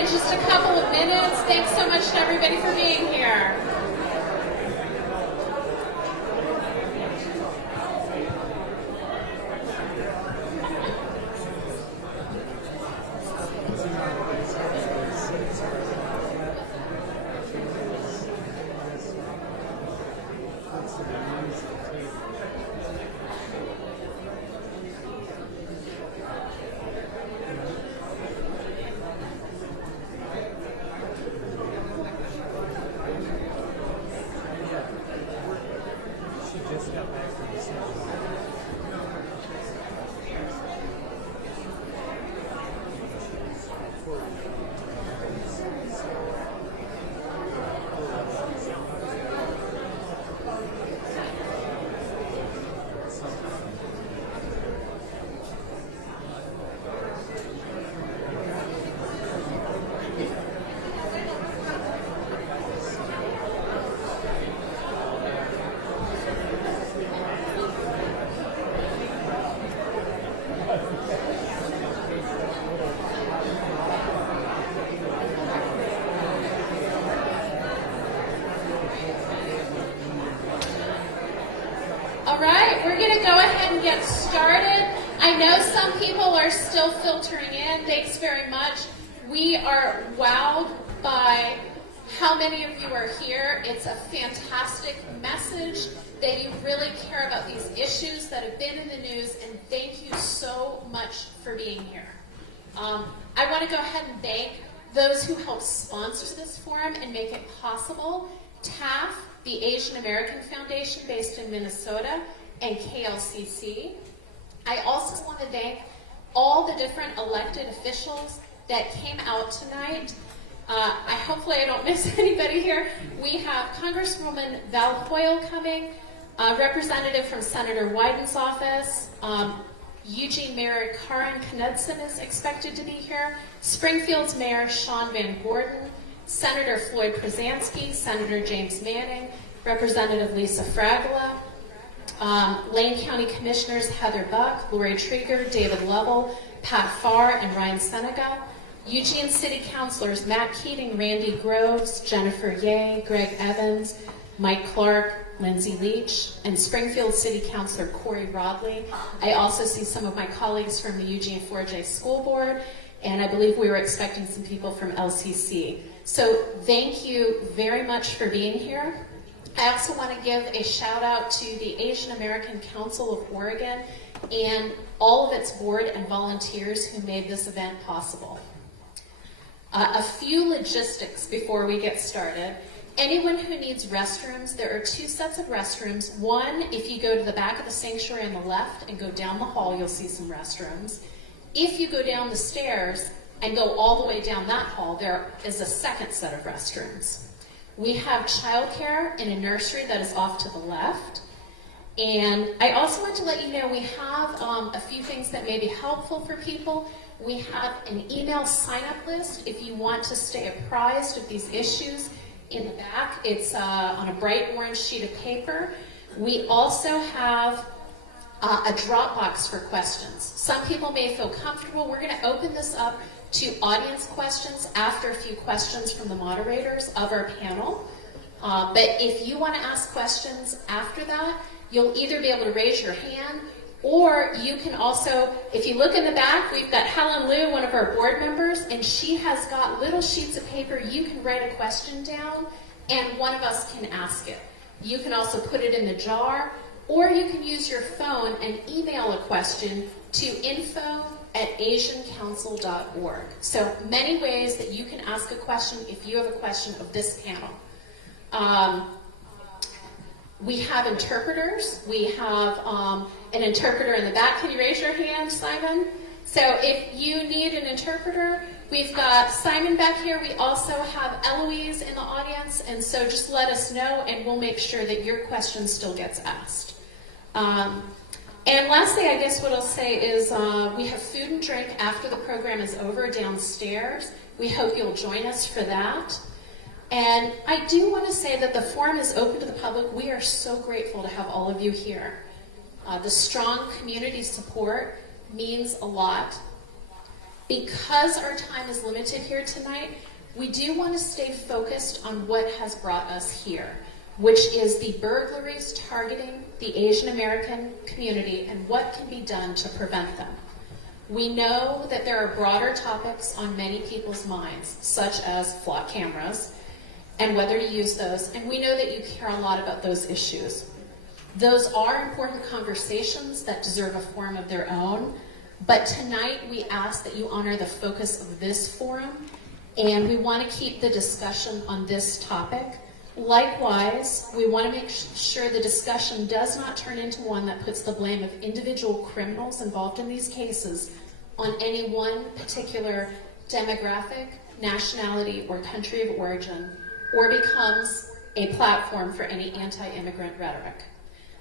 in just a couple of minutes. Thanks so much to everybody for being here. Get started. I know some people are still filtering in. Thanks very much. We are wowed by how many of you are here. It's a fantastic message that you really care about these issues that have been in the news, and thank you so much for being here. I want to go ahead and thank those who helped sponsor this forum and make it possible. TAF, the Asian American Foundation based in Minnesota, and KLCC. I also want to thank all the different elected officials that came out tonight. Hopefully I don't miss anybody here. We have Congresswoman Val Hoyle coming, representative from Senator Wyden's office. Eugene Mayor Karen Knudsen is expected to be here. Springfield's Mayor Sean Van Gordon, Senator Floyd Przansky, Senator James Manning, Representative Lisa Fragola, Lane County Commissioners Heather Buck, Lori Trieger, David Lovell, Pat Farr, and Ryan Senega. Eugene City Councilors Matt Keating, Randy Groves, Jennifer Ye, Greg Evans, Mike Clark, Lindsay Leach, and Springfield City Councilor Corey Rodley. I also see some of my colleagues from the Eugene 4J School Board, and I believe we were expecting some people from LCC. So thank you very much for being here. I also want to give a shout out to the Asian American Council of Oregon and all of its board and volunteers who made this event possible. A few logistics before we get started. Anyone who needs restrooms, there are two sets of restrooms. One, if you go to the back of the sanctuary on the left and go down the hall, you'll see some restrooms. If you go down the stairs and go all the way down that hall, there is a second set of restrooms. We have childcare in a nursery that is off to the left. And I also want to let you know we have a few things that may be helpful for people. We have an email sign-up list if you want to stay apprised of these issues. In the back, it's on a bright orange sheet of paper. We also have a Dropbox for questions. Some people may feel comfortable. We're going to open this up to audience questions after a few questions from the moderators of our panel. But if you want to ask questions after that, you'll either be able to raise your hand, or you can also, if you look in the back, we've got Helen Liu, one of our board members, and she has got little sheets of paper. You can write a question down, and one of us can ask it. You can also put it in the jar, or you can use your phone and email a question to info@asiancouncil.org. So many ways that you can ask a question if you have a question of this panel. We have interpreters. We have an interpreter in the back. Can you raise your hand, Simon? So if you need an interpreter, we've got Simon back here. We also have Eloise in the audience, and so just let us know, and we'll make sure that your question still gets asked. And lastly, I guess what I'll say is we have food and drink after the program is over downstairs. We hope you'll join us for that. And I do want to say that the forum is open to the public. We are so grateful to have all of you here. The strong community support means a lot. Because our time is limited here tonight, we do want to stay focused on what has brought us here, which is the burglaries targeting the Asian American community and what can be done to prevent them. We know that there are broader topics on many people's minds, such as flock cameras and whether to use those, and we know that you care a lot about those issues. Those are important conversations that deserve a forum of their own, but tonight we ask that you honor the focus of this forum, and we want to keep the discussion on this topic. Likewise, we want to make sure the discussion does not turn into one that puts the blame of individual criminals involved in these cases on any one particular demographic, nationality, or country of origin, or becomes a platform for any anti-immigrant rhetoric.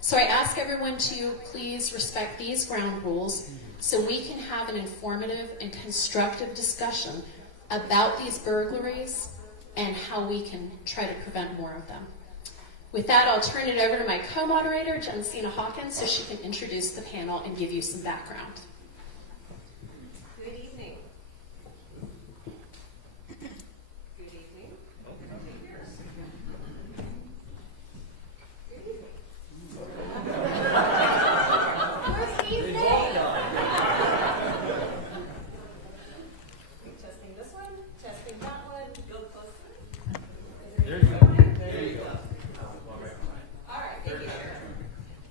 So I ask everyone to please respect these ground rules so we can have an informative and constructive discussion about these burglaries and how we can try to prevent more of them. With that, I'll turn it over to my co-moderator, Jensina Hawkins, so she can introduce the panel and give you some background. Good evening. Good evening. Testing this one, testing that one. Go closer. There you go. There you go. All right, thank you.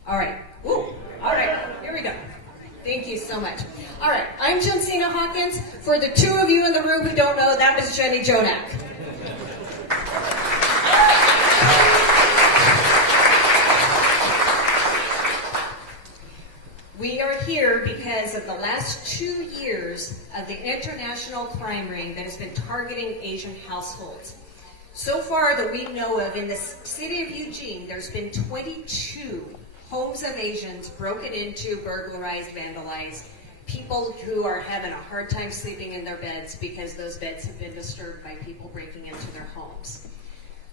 All right. Woo. All right, here we go. Thank you so much. All right, I'm Jensina Hawkins. For the two of you in the room who don't know, that was Jenny Jonak. We are here because of the last 2 years of the international crime ring that has been targeting Asian households. So far that we know of, in the city of Eugene, there's been 22 homes of Asians broken into, burglarized, vandalized, people who are having a hard time sleeping in their beds because those beds have been disturbed by people breaking into their homes.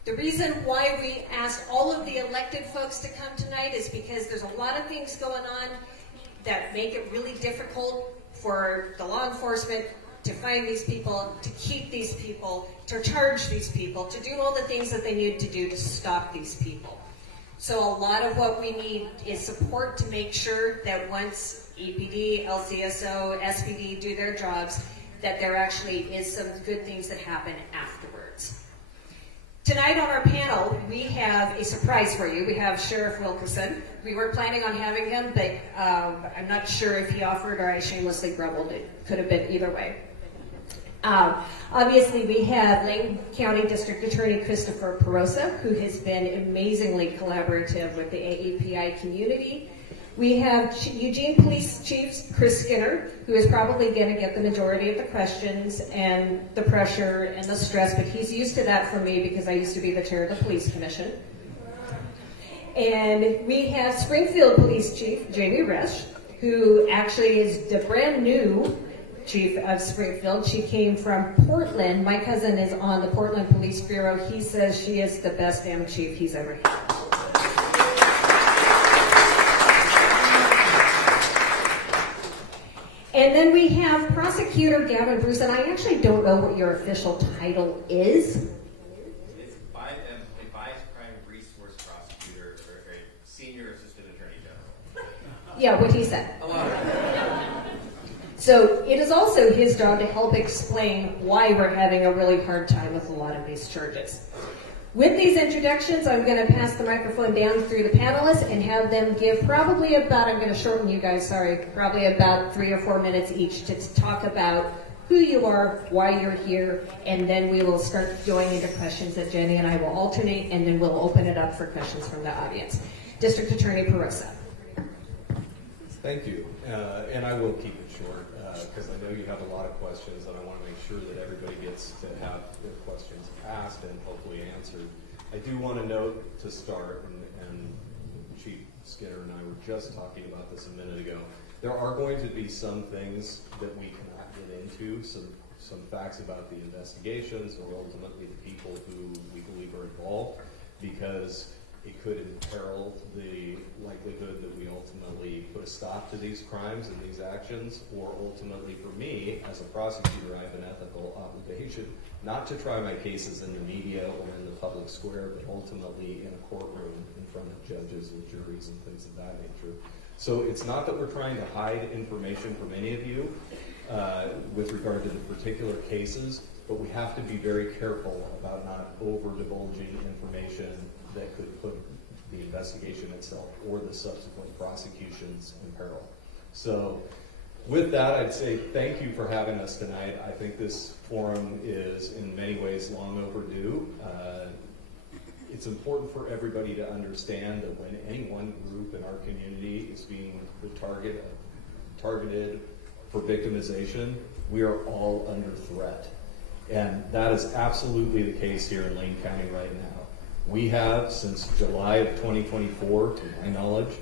The reason why we asked all of the elected folks to come tonight is because there's a lot of things going on that make it really difficult for the law enforcement to find these people, to keep these people, to charge these people, to do all the things that they need to do to stop these people. So a lot of what we need is support to make sure that once EPD, LCSO, SPD do their jobs, that there actually is some good things that happen afterwards. Tonight on our panel, we have a surprise for you. We have Sheriff Wilkerson. We were planning on having him, but I'm not sure if he offered or I shamelessly grumbled. It could have been either way. Obviously, we have Lane County District Attorney Christopher Perosa, who has been amazingly collaborative with the AAPI community. We have Eugene Police Chief Chris Skinner, who is probably going to get the majority of the questions and the pressure and the stress, but he's used to that from me because I used to be the chair of the police commission. And we have Springfield Police Chief Jamie Resch, who actually is the brand new Chief of Springfield. She came from Portland. My cousin is on the Portland Police Bureau. He says she is the best damn chief he's ever had. And then we have Prosecutor Gavin Bruce, and I actually don't know what your official title is. It's a Vice Crime Resource Prosecutor or a Senior Assistant Attorney General. Yeah, what he said. Hello. So it is also his job to help explain why we're having a really hard time with a lot of these charges. With these introductions, I'm going to pass the microphone down through the panelists and have them give probably about, I'm going to shorten you guys, sorry, probably about 3 or 4 minutes each to talk about who you are, why you're here, and then we will start going into questions that Jenny and I will alternate, and then we'll open it up for questions from the audience. District Attorney Perosa. Thank you, and I will keep it short because I know you have a lot of questions, and I want to make sure that everybody gets to have their questions asked and hopefully answered. I do want to note to start, and Chief Skinner and I were just talking about this a minute ago, there are going to be some things that we cannot get into, some facts about the investigations or ultimately the people who we believe are involved, because It could imperil the likelihood that we ultimately put a stop to these crimes and these actions, or ultimately for me, as a prosecutor, I have an ethical obligation not to try my cases in the media or in the public square, but ultimately in a courtroom in front of judges and juries and things of that nature. So it's not that we're trying to hide information from any of you with regard to the particular cases, but we have to be very careful about not over-divulging information that could put the investigation itself or the subsequent prosecutions in peril. So with that, I'd say thank you for having us tonight. I think this forum is in many ways long overdue. It's important for everybody to understand that when any one group in our community is being targeted for victimization, we are all under threat. And that is absolutely the case here in Lane County right now. We have, since July of 2024, to my knowledge,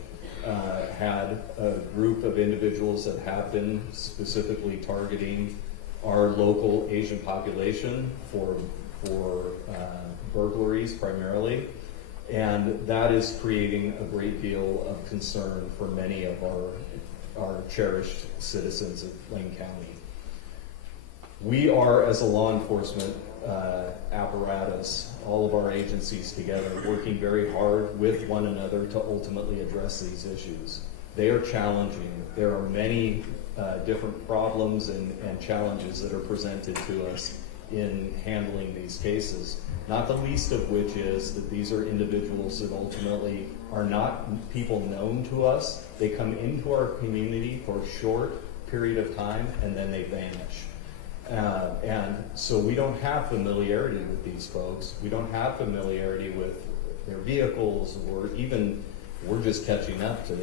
had a group of individuals that have been specifically targeting our local Asian population for burglaries primarily. And that is creating a great deal of concern for many of our cherished citizens of Lane County. We are, as a law enforcement apparatus, all of our agencies together, working very hard with one another to ultimately address these issues. They are challenging. There are many different problems and challenges that are presented to us in handling these cases, not the least of which is that these are individuals that ultimately are not people known to us. They come into our community for a short period of time and then they vanish. And so we don't have familiarity with these folks. We don't have familiarity with their vehicles, or even we're just catching up to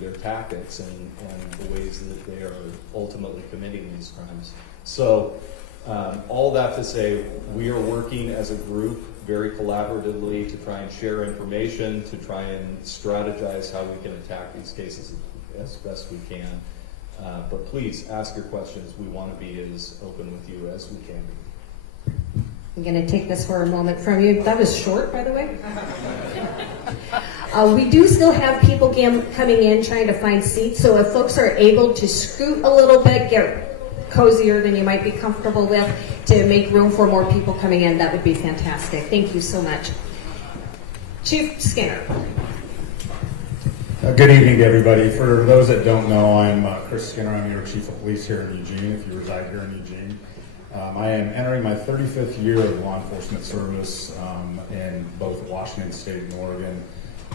their tactics and the ways that they are ultimately committing these crimes. So all that to say, we are working as a group very collaboratively to try and share information, to try and strategize how we can attack these cases as best we can. But please ask your questions. We want to be as open with you as we can be. I'm going to take this for a moment from you. That was short, by the way. We do still have people coming in trying to find seats, so if folks are able to scoot a little bit, get cozier than you might be comfortable with to make room for more people coming in, that would be fantastic. Thank you so much. Chief Skinner. Good evening to everybody. For those that don't know, I'm Chris Skinner. I'm your Chief of Police here in Eugene, if you reside here in Eugene. I am entering my 35th year of law enforcement service in both Washington State and Oregon,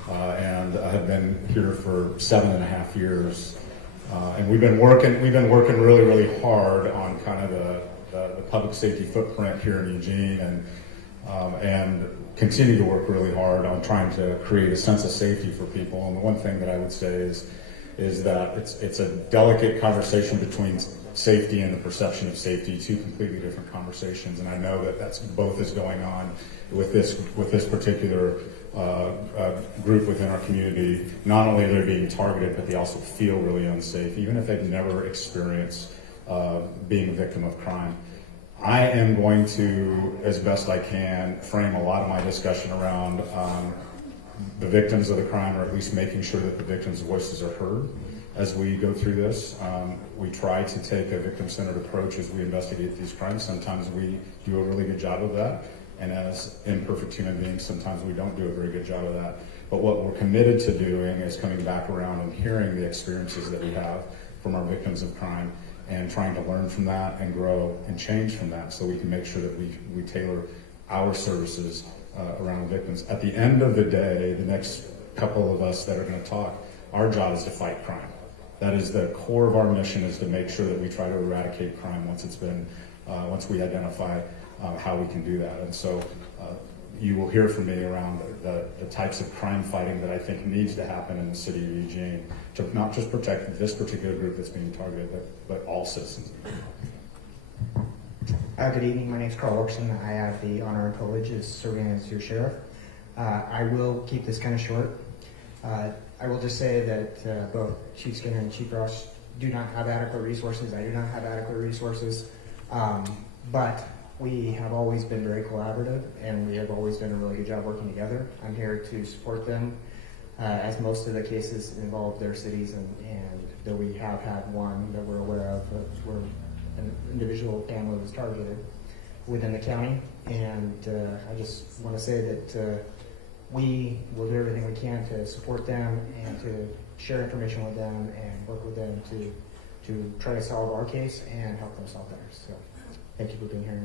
and I have been here for 7.5 years. And we've been working really, really hard on kind of the public safety footprint here in Eugene, and continue to work really hard on trying to create a sense of safety for people. And the one thing that I would say is that it's a delicate conversation between safety and the perception of safety, two completely different conversations. And I know that that's both is going on with this particular group within our community. Not only are they being targeted, but they also feel really unsafe, even if they've never experienced being a victim of crime. I am going to, as best I can, frame a lot of my discussion around the victims of the crime, or at least making sure that the victims' voices are heard as we go through this. We try to take a victim-centered approach as we investigate these crimes. Sometimes we do a really good job of that, and as imperfect human beings, sometimes we don't do a very good job of that. But what we're committed to doing is coming back around and hearing the experiences that we have from our victims of crime, and trying to learn from that and grow and change from that, so we can make sure that we tailor our services around victims. At the end of the day, the next couple of us that are going to talk, our job is to fight crime. That is the core of our mission, is to make sure that we try to eradicate crime once we identify how we can do that. And so you will hear from me around the types of crime fighting that I think needs to happen in the city of Eugene to not just protect this particular group that's being targeted, but all citizens. Good evening. My name is Carl Orkson. I have the honor and privilege of serving as your sheriff. I will keep this kind of short. I will just say that both Chief Skinner and Chief Ross do not have adequate resources. I do not have adequate resources. But We have always been very collaborative, and we have always done a really good job working together. I'm here to support them, as most of the cases involve their cities, and though we have had one that we're aware of where an individual family was targeted within the county. And I just want to say that we will do everything we can to support them and to share information with them and work with them to try to solve our case and help them solve theirs. So thank you for being here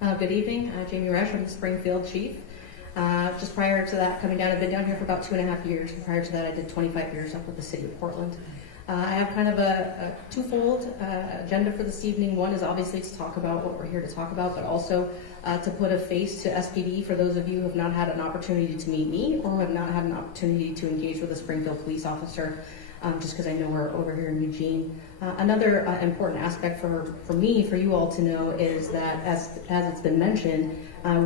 tonight. Good evening, Jamie Resch. I'm the Springfield Chief. Just prior to that, coming down, I've been down here for about 2.5 years. And prior to that, I did 25 years up with the city of Portland. I have kind of a twofold agenda for this evening. One is obviously to talk about what we're here to talk about, but also to put a face to SPD for those of you who have not had an opportunity to meet me or who have not had an opportunity to engage with a Springfield police officer, just because I know we're over here in Eugene. Another important aspect for me, for you all to know, is that as it's been mentioned,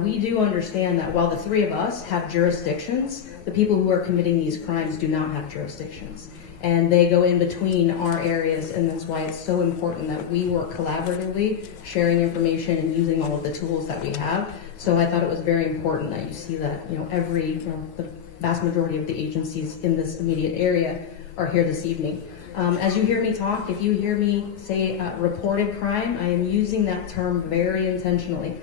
we do understand that while the three of us have jurisdictions, the people who are committing these crimes do not have jurisdictions. And they go in between our areas, and that's why it's so important that we work collaboratively, sharing information and using all of the tools that we have. So I thought it was very important that you see that, the vast majority of the agencies in this immediate area are here this evening. As you hear me talk, if you hear me say reported crime, I am using that term very intentionally.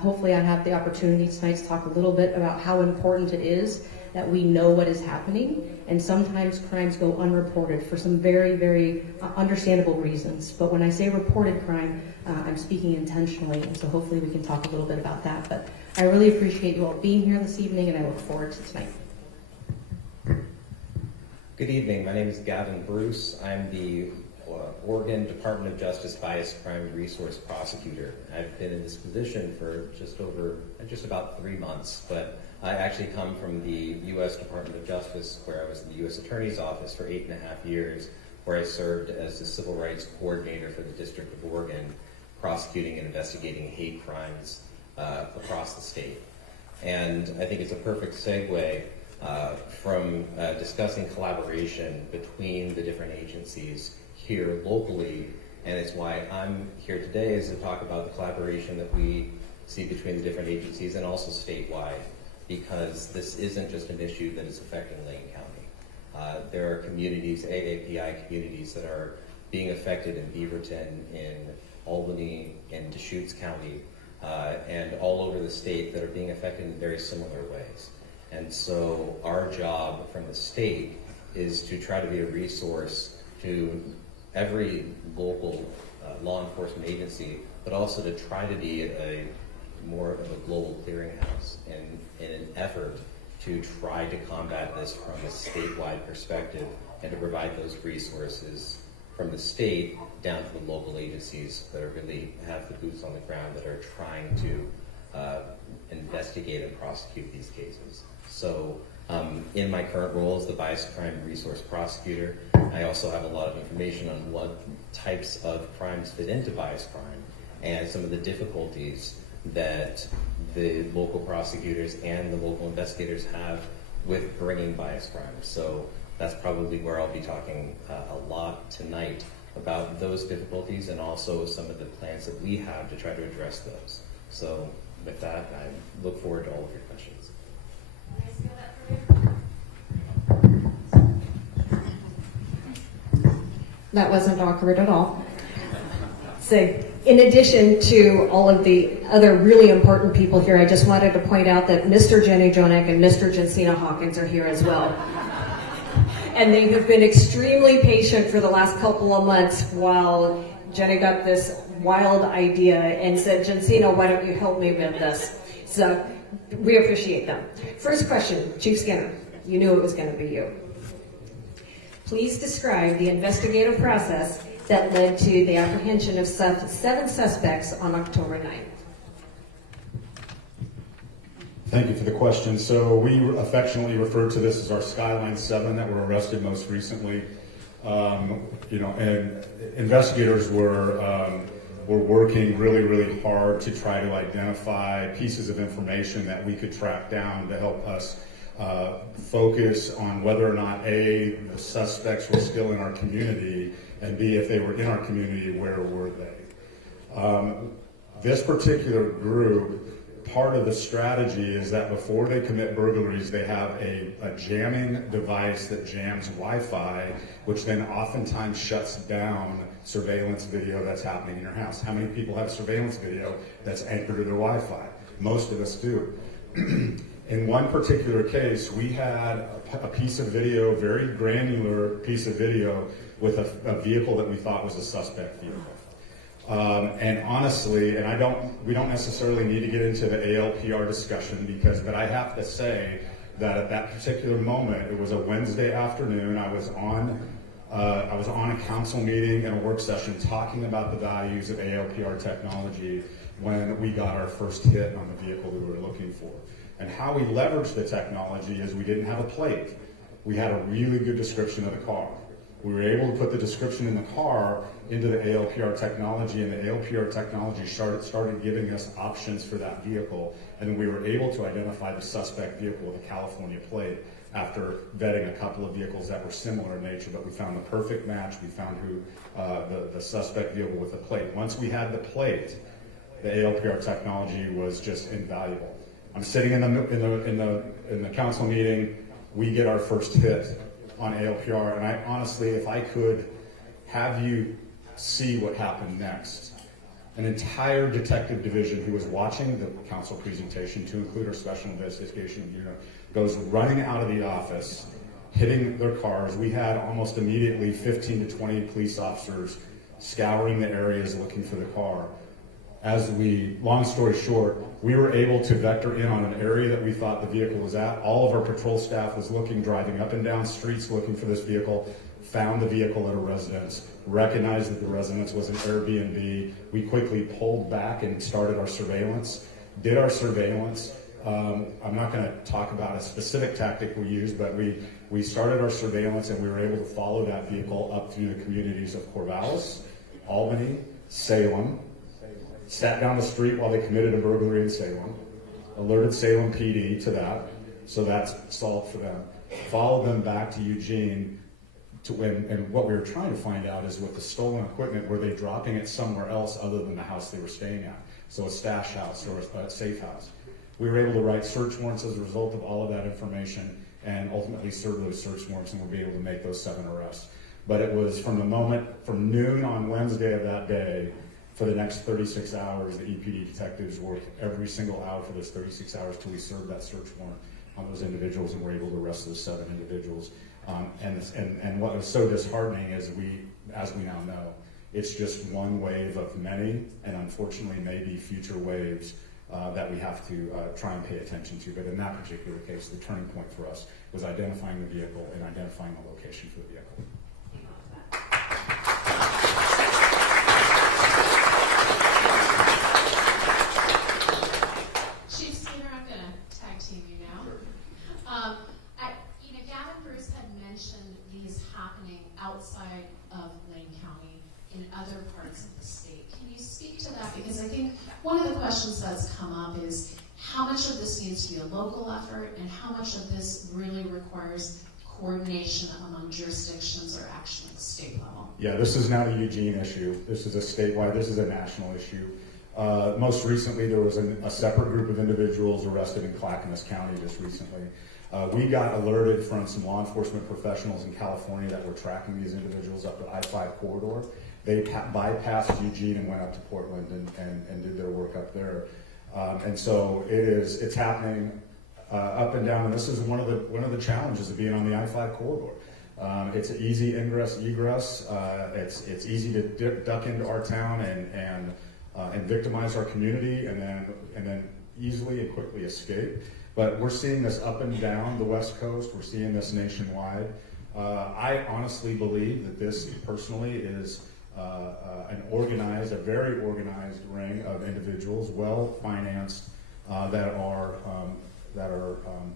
Hopefully I have the opportunity tonight to talk a little bit about how important it is that we know what is happening, and sometimes crimes go unreported for some very, very understandable reasons. But when I say reported crime, I'm speaking intentionally, and so hopefully we can talk a little bit about that. But I really appreciate you all being here this evening, and I look forward to tonight. Good evening. My name is Gavin Bruce. I'm the Oregon Department of Justice Bias Crime Resource Prosecutor. I've been in this position for just about 3 months, but I actually come from the U.S. Department of Justice, where I was in the U.S. Attorney's Office for 8.5 years, where I served as the Civil Rights Coordinator for the District of Oregon, prosecuting and investigating hate crimes across the state. And I think it's a perfect segue from discussing collaboration between the different agencies here locally, and it's why I'm here today, is to talk about the collaboration that we see between the different agencies and also statewide, because this isn't just an issue that is affecting Lane County. There are communities, AAPI communities, that are being affected in Beaverton, in Albany, in Deschutes County, and all over the state that are being affected in very similar ways. And so our job from the state is to try to be a resource to every local law enforcement agency, but also to try to be more of a global clearinghouse in an effort to try to combat this from a statewide perspective and to provide those resources from the state down to the local agencies that are really have the boots on the ground, that are trying to investigate and prosecute these cases. So in my current role as the Bias Crime Resource Prosecutor, I also have a lot of information on what types of crimes fit into bias crime and some of the difficulties that the local prosecutors and the local investigators have with bringing bias crime. So that's probably where I'll be talking a lot tonight about those difficulties and also some of the plans that we have to try to address those. So with that, I look forward to all of your questions. That wasn't awkward at all. So, in addition to all of the other really important people here, I just wanted to point out that Mr. Jenny Jonek and Mr. Jensina Hawkins are here as well. And they have been extremely patient for the last couple of months while Jenny got this wild idea and said, Jensina, why don't you help me with this? So, we appreciate them. First question, Chief Skinner. You knew it was going to be you. Please describe the investigative process that led to the apprehension of 7 suspects on October 9th. Thank you for the question. So we affectionately refer to this as our Skyline 7 that were arrested most recently. And investigators were working really, really hard to try to identify pieces of information that we could track down to help us focus on whether or not A, the suspects were still in our community, and B, if they were in our community, where were they? This particular group, part of the strategy is that before they commit burglaries, they have a jamming device that jams Wi-Fi, which then oftentimes shuts down surveillance video that's happening in your house. How many people have surveillance video that's anchored to their Wi-Fi? Most of us do. In one particular case, we had a piece of video, very granular piece of video, with a vehicle that we thought was a suspect vehicle. And honestly, we don't necessarily need to get into the AAPI discussion but I have to say that at that particular moment, it was a Wednesday afternoon. I was on a council meeting and a work session talking about the values of AAPI technology when we got our first hit on the vehicle that we were looking for. And how we leveraged the technology is we didn't have a plate. We had a really good description of the car. We were able to put the description in the car into the AAPI technology, and the AAPI technology started giving us options for that vehicle, and we were able to identify the suspect vehicle with a California plate after vetting a couple of vehicles that were similar in nature, but we found the perfect match. We found the suspect vehicle with the plate. Once we had the plate, the AAPI technology was just invaluable. I'm sitting in the council meeting. We get our first hit on AAPI, and I honestly, if I could have you see what happened next, an entire detective division who was watching the council presentation, to include our special investigation unit, goes running out of the office, hitting their cars. We had almost immediately 15 to 20 police officers scouring the areas looking for the car. Long story short, we were able to vector in on an area that we thought the vehicle was at. All of our patrol staff was driving up and down streets looking for this vehicle, found the vehicle at a residence, recognized that the residence was an Airbnb. We quickly pulled back and started our surveillance, did our surveillance. I'm not going to talk about a specific tactic we used, but we started our surveillance, and we were able to follow that vehicle up through the communities of Corvallis, Albany, Salem, sat down the street while they committed a burglary in Salem, alerted Salem PD to that, so that's solved for them. Followed them back to Eugene, and what we were trying to find out is with the stolen equipment, were they dropping it somewhere else other than the house they were staying at? So a stash house or a safe house. We were able to write search warrants as a result of all of that information, and ultimately serve those search warrants, and we'll be able to make those 7 arrests. But it was from noon on Wednesday of that day, for the next 36 hours, the EPD detectives worked every single hour for those 36 hours till we served that search warrant on those individuals, and were able to arrest those 7 individuals. And what was so disheartening is as we now know, it's just one wave of many, and unfortunately maybe future waves that we have to try and pay attention to. But in that particular case, the turning point for us was identifying the vehicle and identifying the location for the vehicle. Outside of Lane County in other parts of the state. Can you speak to that? Because I think one of the questions that's come up is how much of this needs to be a local effort, and how much of this really requires coordination among jurisdictions or action at the state level? Yeah, this is not a Eugene issue. This is a statewide, this is a national issue. Most recently, there was a separate group of individuals arrested in Clackamas County just recently. We got alerted from some law enforcement professionals in California that were tracking these individuals up the I-5 corridor. They bypassed Eugene and went up to Portland and did their work up there. And so it's happening up and down. And this is one of the challenges of being on the I-5 corridor. It's an easy ingress, egress. It's easy to duck into our town and victimize our community, and then easily and quickly escape. But we're seeing this up and down the West Coast. We're seeing this nationwide. I honestly believe that this personally is a very organized ring of individuals, well-financed, that are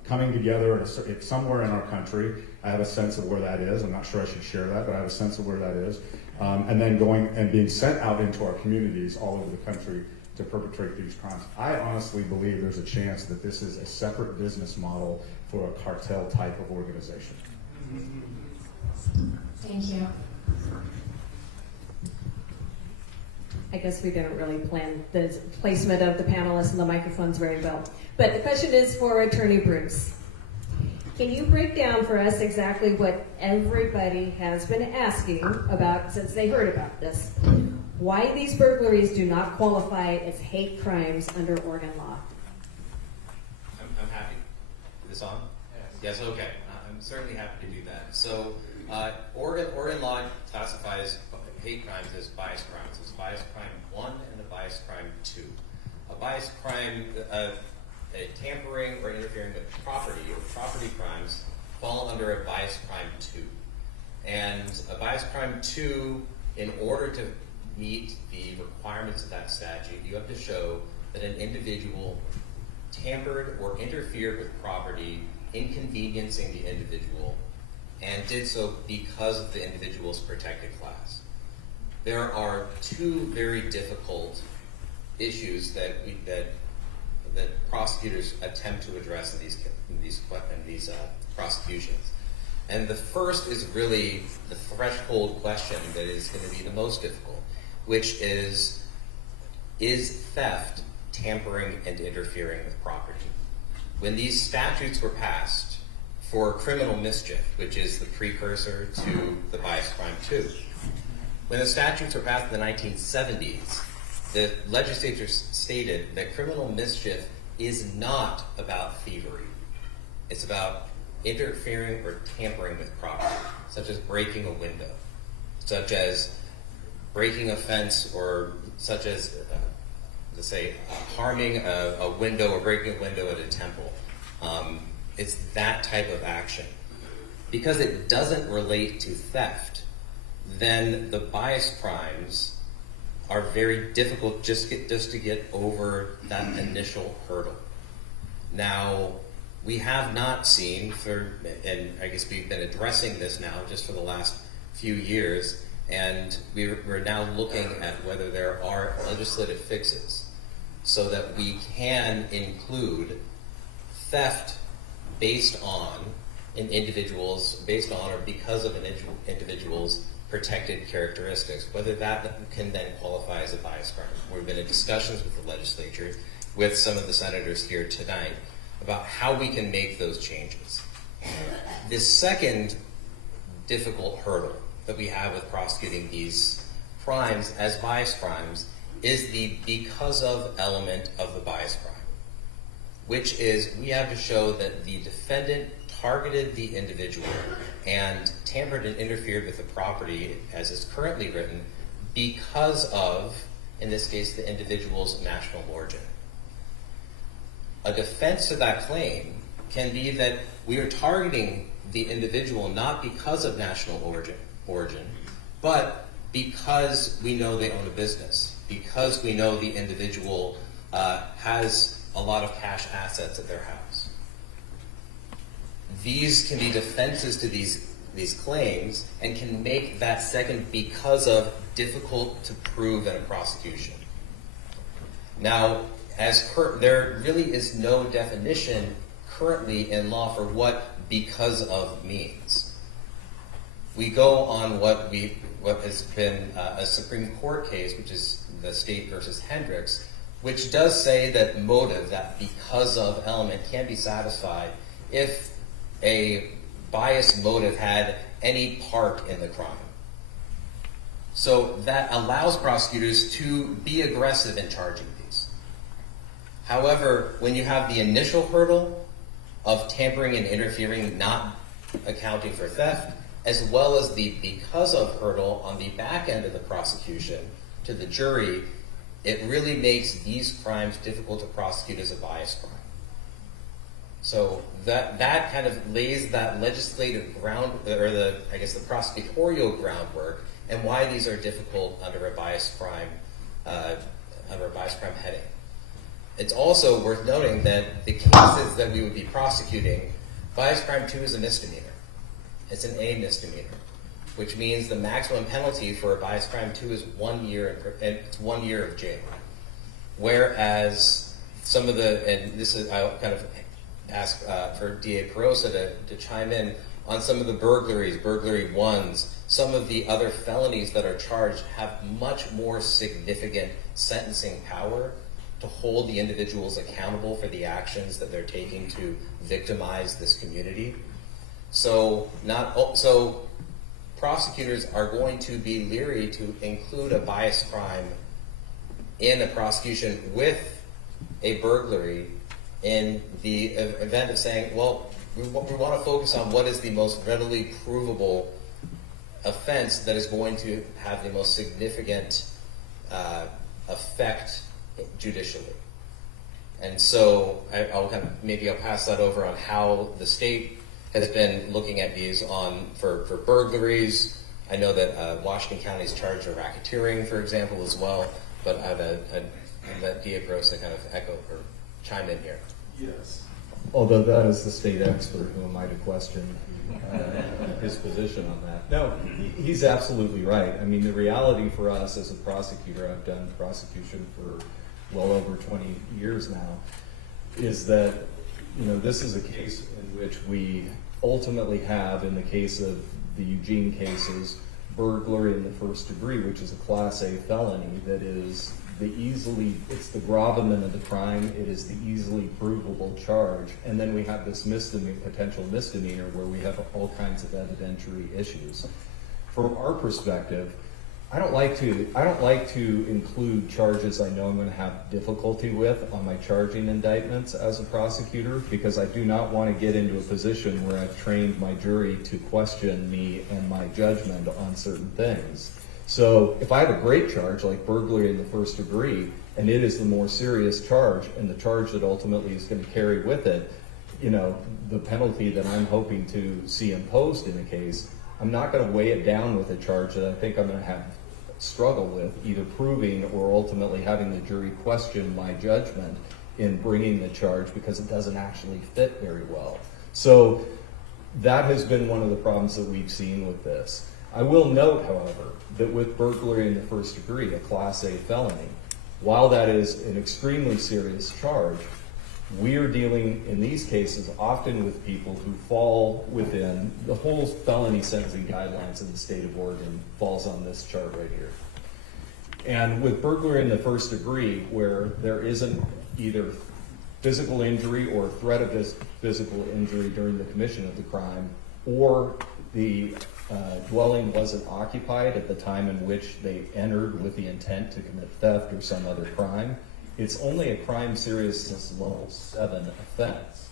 coming together somewhere in our country. I have a sense of where that is. I'm not sure I should share that, but I have a sense of where that is. And then going and being sent out into our communities all over the country to perpetrate these crimes. I honestly believe there's a chance that this is a separate business model for a cartel type of organization. Thank you. I guess we didn't really plan the placement of the panelists and the microphones very well. But the question is for Attorney Bruce. Can you break down for us exactly what everybody has been asking about since they heard about this? Why these burglaries do not qualify as hate crimes under Oregon law? I'm happy. Is this on? Yes, okay. I'm certainly happy to do that. So, Oregon law classifies hate crimes as bias crimes. There's bias crime 1 and a bias crime 2. A bias crime, tampering or interfering with property or property crimes fall under a bias crime 2. And a bias crime 2, in order to meet the requirements of that statute, you have to show that an individual tampered or interfered with property, inconveniencing the individual, and did so because of the individual's protected class. There are 2 very difficult issues that prosecutors attempt to address in these prosecutions. And the first is really the threshold question that is going to be the most difficult, which is theft tampering and interfering with property? When these statutes were passed for criminal mischief, which is the precursor to the bias crime 2, when the statutes were passed in the 1970s, the legislature stated that criminal mischief is not about thievery. It's about interfering or tampering with property, such as breaking a window, such as breaking a fence, or such as, let's say, harming a window or breaking a window at a temple. It's that type of action. Because it doesn't relate to theft, then the bias crimes are very difficult just to get over that initial hurdle. Now, we have not seen, and I guess we've been addressing this now just for the last few years, and we're now looking at whether there are legislative fixes so that we can include theft based on an individual's, based on or because of an individual's protected characteristics, whether that can then qualify as a bias crime. We've been in discussions with the legislature, with some of the senators here tonight, about how we can make those changes. The second difficult hurdle that we have with prosecuting these crimes as bias crimes is the because of element of the bias crime, which is we have to show that the defendant targeted the individual and tampered and interfered with the property as is currently written because of, in this case, the individual's national origin. A defense to that claim can be that we are targeting the individual not because of national origin, but because we know they own a business, because we know the individual has a lot of cash assets at their house. These can be defenses to these claims and can make that second because of difficult to prove in a prosecution. Now, there really is no definition currently in law for what because of means. We go on what has been a Supreme Court case, which is the State versus Hendricks, which does say that motive, that because of element, can be satisfied if a biased motive had any part in the crime. So that allows prosecutors to be aggressive in charging these. However, when you have the initial hurdle of tampering and interfering, not accounting for theft, as well as the because of hurdle on the back end of the prosecution to the jury, it really makes these crimes difficult to prosecute as a bias crime. So that kind of lays that legislative ground, or the prosecutorial groundwork, and why these are difficult under a bias crime heading. It's also worth noting that the cases that we would be prosecuting, bias crime 2 is a misdemeanor. It's an A misdemeanor, which means the maximum penalty for a bias crime 2 is 1 year, and it's 1 year of jail. Whereas and this is, I'll kind of ask for DA Perosa to chime in, on some of the burglaries, burglary ones, some of the other felonies that are charged have much more significant sentencing power to hold the individuals accountable for the actions that they're taking to victimize this community. So prosecutors are going to be leery to include a bias crime in a prosecution with a burglary in the event of saying, well, we want to focus on what is the most readily provable offense that is going to have the most significant effect judicially. And so I'll pass that over on how the state has been looking at these for burglaries. I know that Washington County's charged with racketeering, for example, as well. But I let DA Gross kind of echo or chime in here. Yes. Although that is the state expert, who am I to question his position on that? No, he's absolutely right. I mean, the reality for us as a prosecutor, I've done prosecution for well over 20 years now, is that, you know, this is a case in which we ultimately have, in the case of the Eugene cases, burglary in the first degree, which is a Class A felony that is it's the gravamen of the crime, it is the easily provable charge, and then we have this potential misdemeanor where we have all kinds of evidentiary issues. From our perspective, I don't like to include charges I know I'm going to have difficulty with on my charging indictments as a prosecutor, because I do not want to get into a position where I've trained my jury to question me and my judgment on certain things. So if I have a great charge like burglary in the first degree, and it is the more serious charge, and the charge that ultimately is going to carry with it, you know, the penalty that I'm hoping to see imposed in a case, I'm not going to weigh it down with a charge that I think I'm going to have struggle with, either proving or ultimately having the jury question my judgment in bringing the charge because it doesn't actually fit very well. So that has been one of the problems that we've seen with this. I will note, however, that with burglary in the first degree, a Class A felony, while that is an extremely serious charge, we are dealing in these cases often with people who fall within the whole felony sentencing guidelines in the state of Oregon falls on this chart right here. And with burglary in the first degree, where there isn't either physical injury or threat of this physical injury during the commission of the crime, or the dwelling wasn't occupied at the time in which they entered with the intent to commit theft or some other crime, it's only a crime seriousness level 7 offense.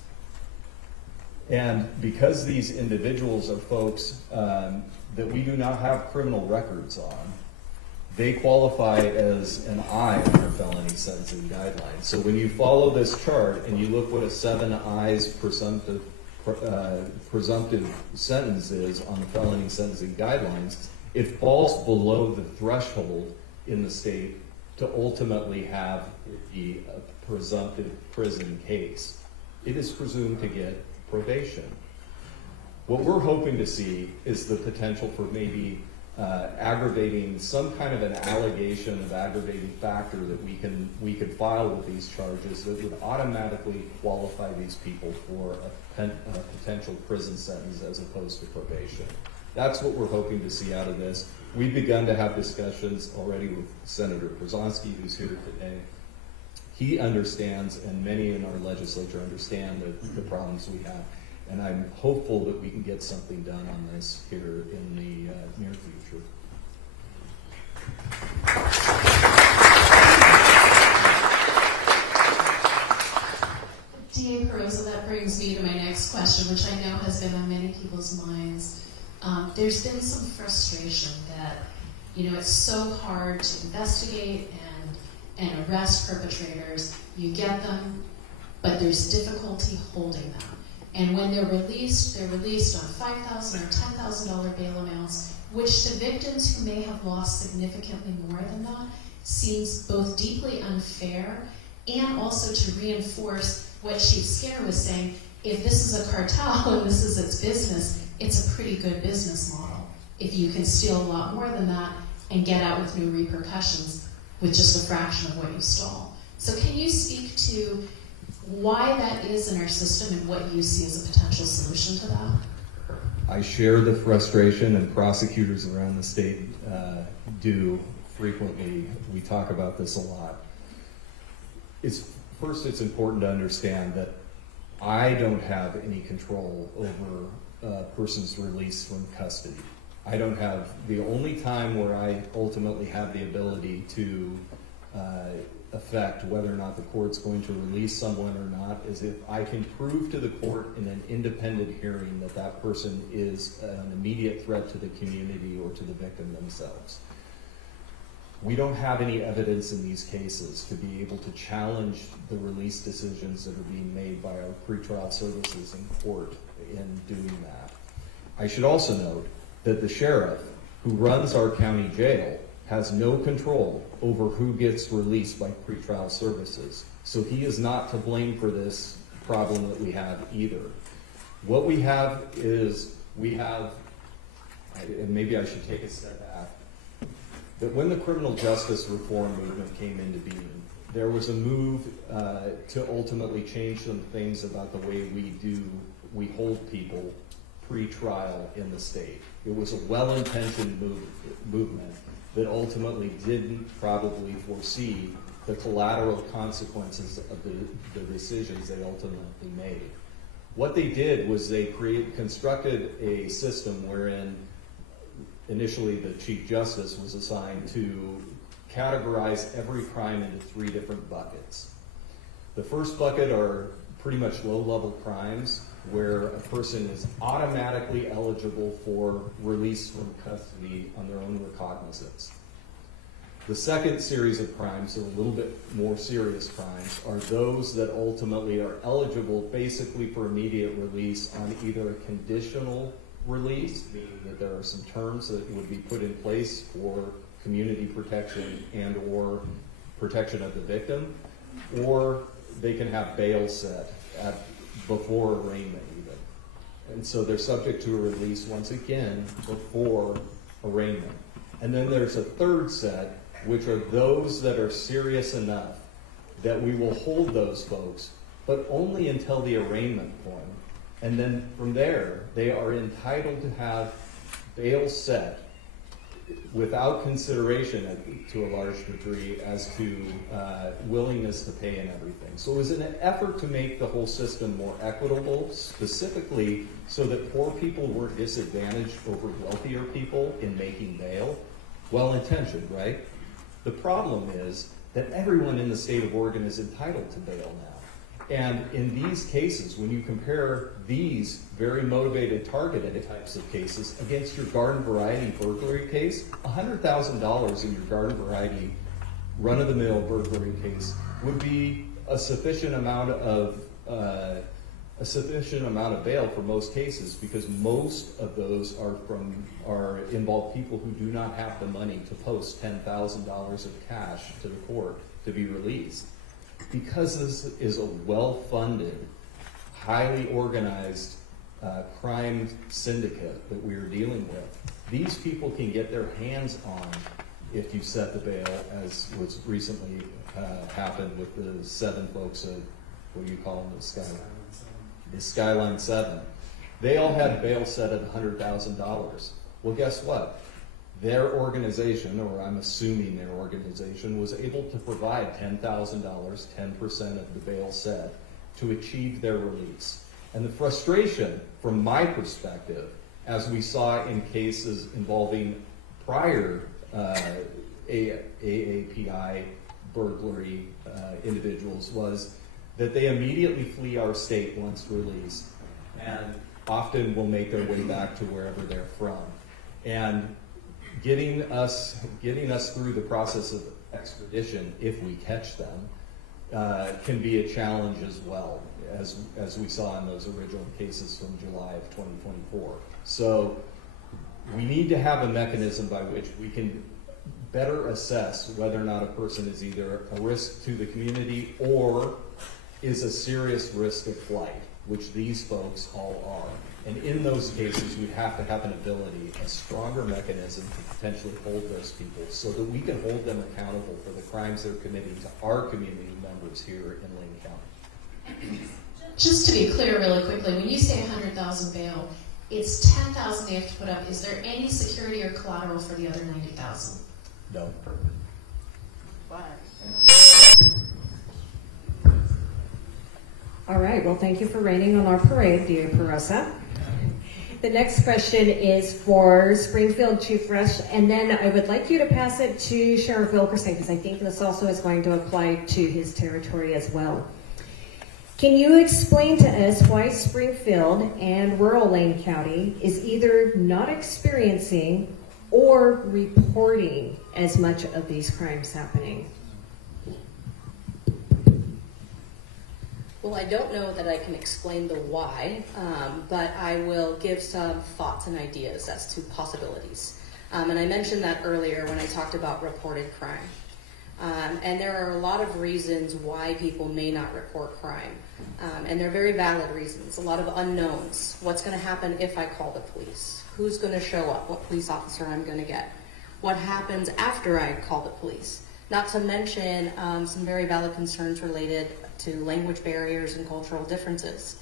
And because these individuals are folks that we do not have criminal records on, they qualify as an I on our felony sentencing guidelines. So when you follow this chart and you look what a 7 I's presumptive sentence is on the felony sentencing guidelines, it falls below the threshold in the state to ultimately have the presumptive prison case. It is presumed to get probation. What we're hoping to see is the potential for maybe aggravating, some kind of an allegation of aggravating factor that we could file with these charges that would automatically qualify these people for a potential prison sentence as opposed to probation. That's what we're hoping to see out of this. We've begun to have discussions already with Senator Przonski, who's here today. He understands, and many in our legislature understand the problems we have. And I'm hopeful that we can get something done on this here in the near future. DA Perosa, that brings me to my next question, which I know has been on many people's minds. There's been some frustration that, you know, it's so hard to investigate and arrest perpetrators. You get them, but there's difficulty holding them. And when they're released on $5,000 or $10,000 bail amounts, which to victims who may have lost significantly more than that seems both deeply unfair and also to reinforce what Chief Skinner was saying. If this is a cartel and this is its business, it's a pretty good business model. If you can steal a lot more than that and get out with no repercussions with just a fraction of what you stole. So can you speak to why that is in our system and what you see as a potential solution to that? I share the frustration, and prosecutors around the state do frequently. We talk about this a lot. First, it's important to understand that I don't have any control over a person's release from custody. I don't have, the only time where I ultimately have the ability to affect whether or not the court's going to release someone or not is if I can prove to the court in an independent hearing that that person is an immediate threat to the community or to the victim themselves. We don't have any evidence in these cases to be able to challenge the release decisions that are being made by our pretrial services in court in doing that. I should also note that the sheriff who runs our county jail has no control over who gets released by pretrial services. So he is not to blame for this problem that we have either. What we have is, and maybe I should take a step back, that when the criminal justice reform movement came into being, there was a move to ultimately change some things about the way we hold people pre-trial in the state. It was a well-intentioned movement that ultimately didn't probably foresee the collateral consequences of the decisions they ultimately made. What they did was they constructed a system wherein initially the Chief Justice was assigned to categorize every crime into 3 different buckets. The first bucket are pretty much low-level crimes where a person is automatically eligible for release from custody on their own recognizance. The second series of crimes, or a little bit more serious crimes, are those that ultimately are eligible basically for immediate release on either a conditional release, meaning that there are some terms that would be put in place for community protection and or protection of the victim, or they can have bail set before arraignment even. And so they're subject to a release once again before arraignment. And then there's a third set, which are those that are serious enough that we will hold those folks, but only until the arraignment point. And then from there, they are entitled to have bail set without consideration to a large degree as to willingness to pay and everything. So it was an effort to make the whole system more equitable, specifically so that poor people weren't disadvantaged over wealthier people in making bail. Well-intentioned, right? The problem is that everyone in the state of Oregon is entitled to bail now. And in these cases, when you compare these very motivated, targeted types of cases against your garden variety burglary case, $100,000 in your garden variety run-of-the-mill burglary case would be a sufficient amount of bail for most cases, because most of those involve people who do not have the money to post $10,000 of cash to the court to be released. Because this is a well-funded, highly organized crime syndicate that we are dealing with, these people can get their hands on, if you set the bail, as was recently happened with the 7 folks at, what do you call them, the Skyline 7. They all had bail set at $100,000. Well, guess what? Their organization, or I'm assuming their organization, was able to provide $10,000, 10% of the bail set, to achieve their release. And the frustration, from my perspective, as we saw in cases involving prior AAPI burglary individuals, was that they immediately flee our state once released, and often will make their way back to wherever they're from. And getting us through the process of extradition, if we catch them, can be a challenge as well, as we saw in those original cases from July of 2024. So we need to have a mechanism by which we can better assess whether or not a person is either a risk to the community or is a serious risk of flight, which these folks all are. And in those cases, we have to have an ability, a stronger mechanism to potentially hold those people so that we can hold them accountable for the crimes they're committing to our community members here in Lane County. Just to be clear really quickly, when you say 100,000 bail, It's $10,000 they have to put up. Is there any security or collateral for the other $90,000? No. All right, well, thank you for raining on our parade, dear Perosa. The next question is for Springfield Chief Rush, and then I would like you to pass it to Sheriff Wilkerson, because I think this also is going to apply to his territory as well. Can you explain to us why Springfield and rural Lane County is either not experiencing or reporting as much of these crimes happening? Well, I don't know that I can explain the why, but I will give some thoughts and ideas as to possibilities. And I mentioned that earlier when I talked about reported crime. And there are a lot of reasons why people may not report crime. And they're very valid reasons, a lot of unknowns. What's going to happen if I call the police? Who's going to show up? What police officer I'm going to get? What happens after I call the police? Not to mention some very valid concerns related to language barriers and cultural differences.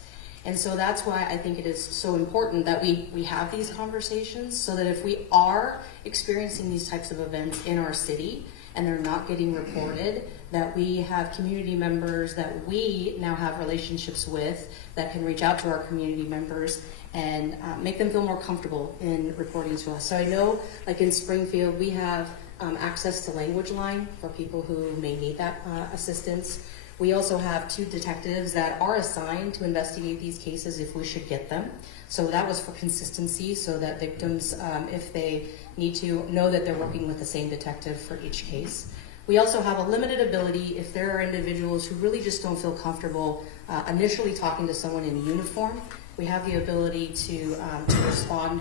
And so that's why I think it is so important that we have these conversations, so that if we are experiencing these types of events in our city and they're not getting reported, that we have community members that we now have relationships with that can reach out to our community members and make them feel more comfortable in reporting to us. So I know, like in Springfield, we have access to Language Line for people who may need that assistance. We also have 2 detectives that are assigned to investigate these cases if we should get them. So that was for consistency, so that victims, if they need to, know that they're working with the same detective for each case. We also have a limited ability if there are individuals who really just don't feel comfortable initially talking to someone in uniform. We have the ability to respond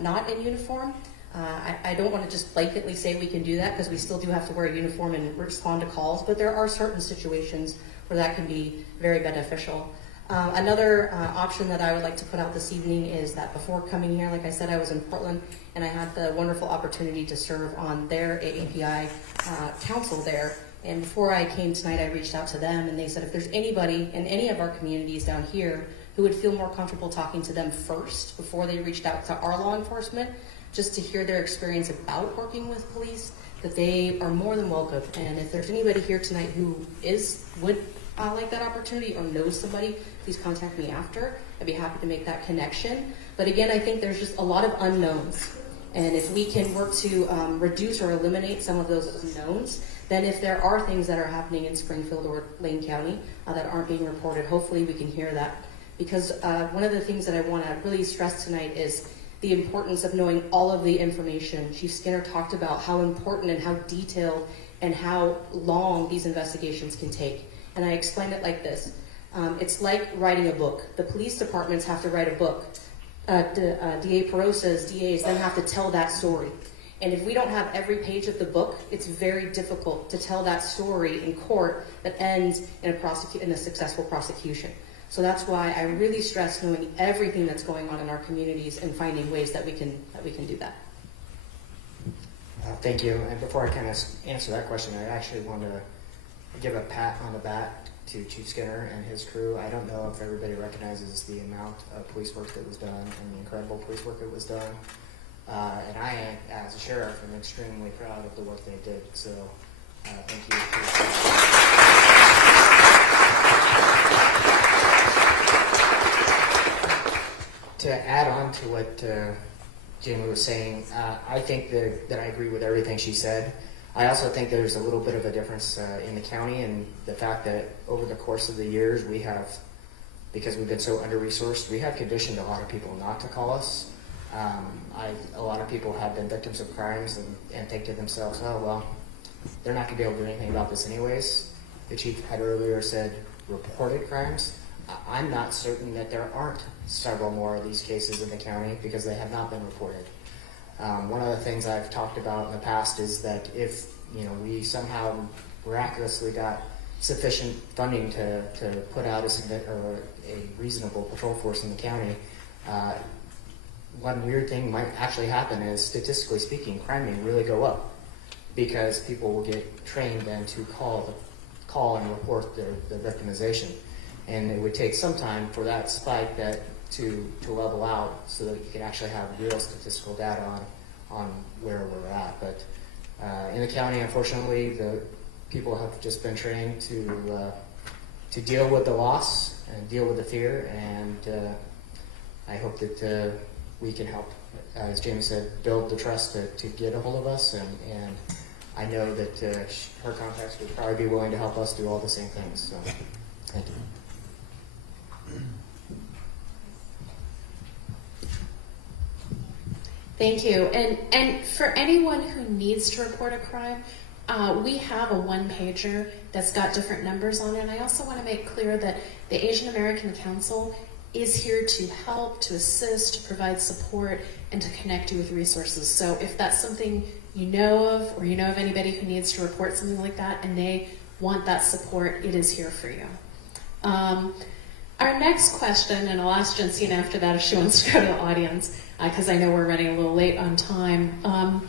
not in uniform. I don't want to just blanketly say we can do that, because we still do have to wear a uniform and respond to calls, but there are certain situations where that can be very beneficial. Another option that I would like to put out this evening is that before coming here, like I said, I was in Portland and I had the wonderful opportunity to serve on their AAPI council there. And before I came tonight, I reached out to them and they said if there's anybody in any of our communities down here who would feel more comfortable talking to them first before they reached out to our law enforcement, just to hear their experience about working with police, that they are more than welcome. And if there's anybody here tonight who would like that opportunity or knows somebody, please contact me after. I'd be happy to make that connection. But again, I think there's just a lot of unknowns. And if we can work to reduce or eliminate some of those unknowns, then if there are things that are happening in Springfield or Lane County that aren't being reported, hopefully we can hear that. Because one of the things that I want to really stress tonight is the importance of knowing all of the information. Chief Skinner talked about how important and how detailed and how long these investigations can take. And I explained it like this. It's like writing a book. The police departments have to write a book. DA Perosa's DAs then have to tell that story. And if we don't have every page of the book, it's very difficult to tell that story in court that ends in a successful prosecution. So that's why I really stress knowing everything that's going on in our communities and finding ways that we can do that. Thank you. And before I kind of answer that question, I actually want to give a pat on the back to Chief Skinner and his crew. I don't know if everybody recognizes the amount of police work that was done and the incredible police work that was done. And I, as a sheriff, am extremely proud of the work they did. So thank you. To add on to what Jamie was saying, I think that I agree with everything she said. I also think there's a little bit of a difference in the county and the fact that over the course of the years we have, because we've been so under-resourced, we have conditioned a lot of people not to call us. A lot of people have been victims of crimes and think to themselves, oh, well, they're not going to be able to do anything about this anyways. The chief had earlier said reported crimes. I'm not certain that there aren't several more of these cases in the county because they have not been reported. One of the things I've talked about in the past is that if we somehow miraculously got sufficient funding to put out a reasonable patrol force in the county, one weird thing might actually happen is, statistically speaking, crime may really go up because people will get trained then to call and report their victimization. And it would take some time for that spike that to level out so that you can actually have real statistical data on where we're at. But in the county, unfortunately, the people have just been trained to deal with the loss and deal with the fear, and I hope that we can help, as James said, build the trust to get a hold of us, and I know that her contacts would probably be willing to help us do all the same things. So, thank you. Thank you. And for anyone who needs to report a crime, we have a one-pager that's got different numbers on it. And I also want to make clear that the Asian American Council is here to help, to assist, to provide support, and to connect you with resources. So if that's something you know of, or you know of anybody who needs to report something like that and they want that support, it is here for you. Our next question, and I'll ask Jensine after that if she wants to go to the audience, because I know we're running a little late on time.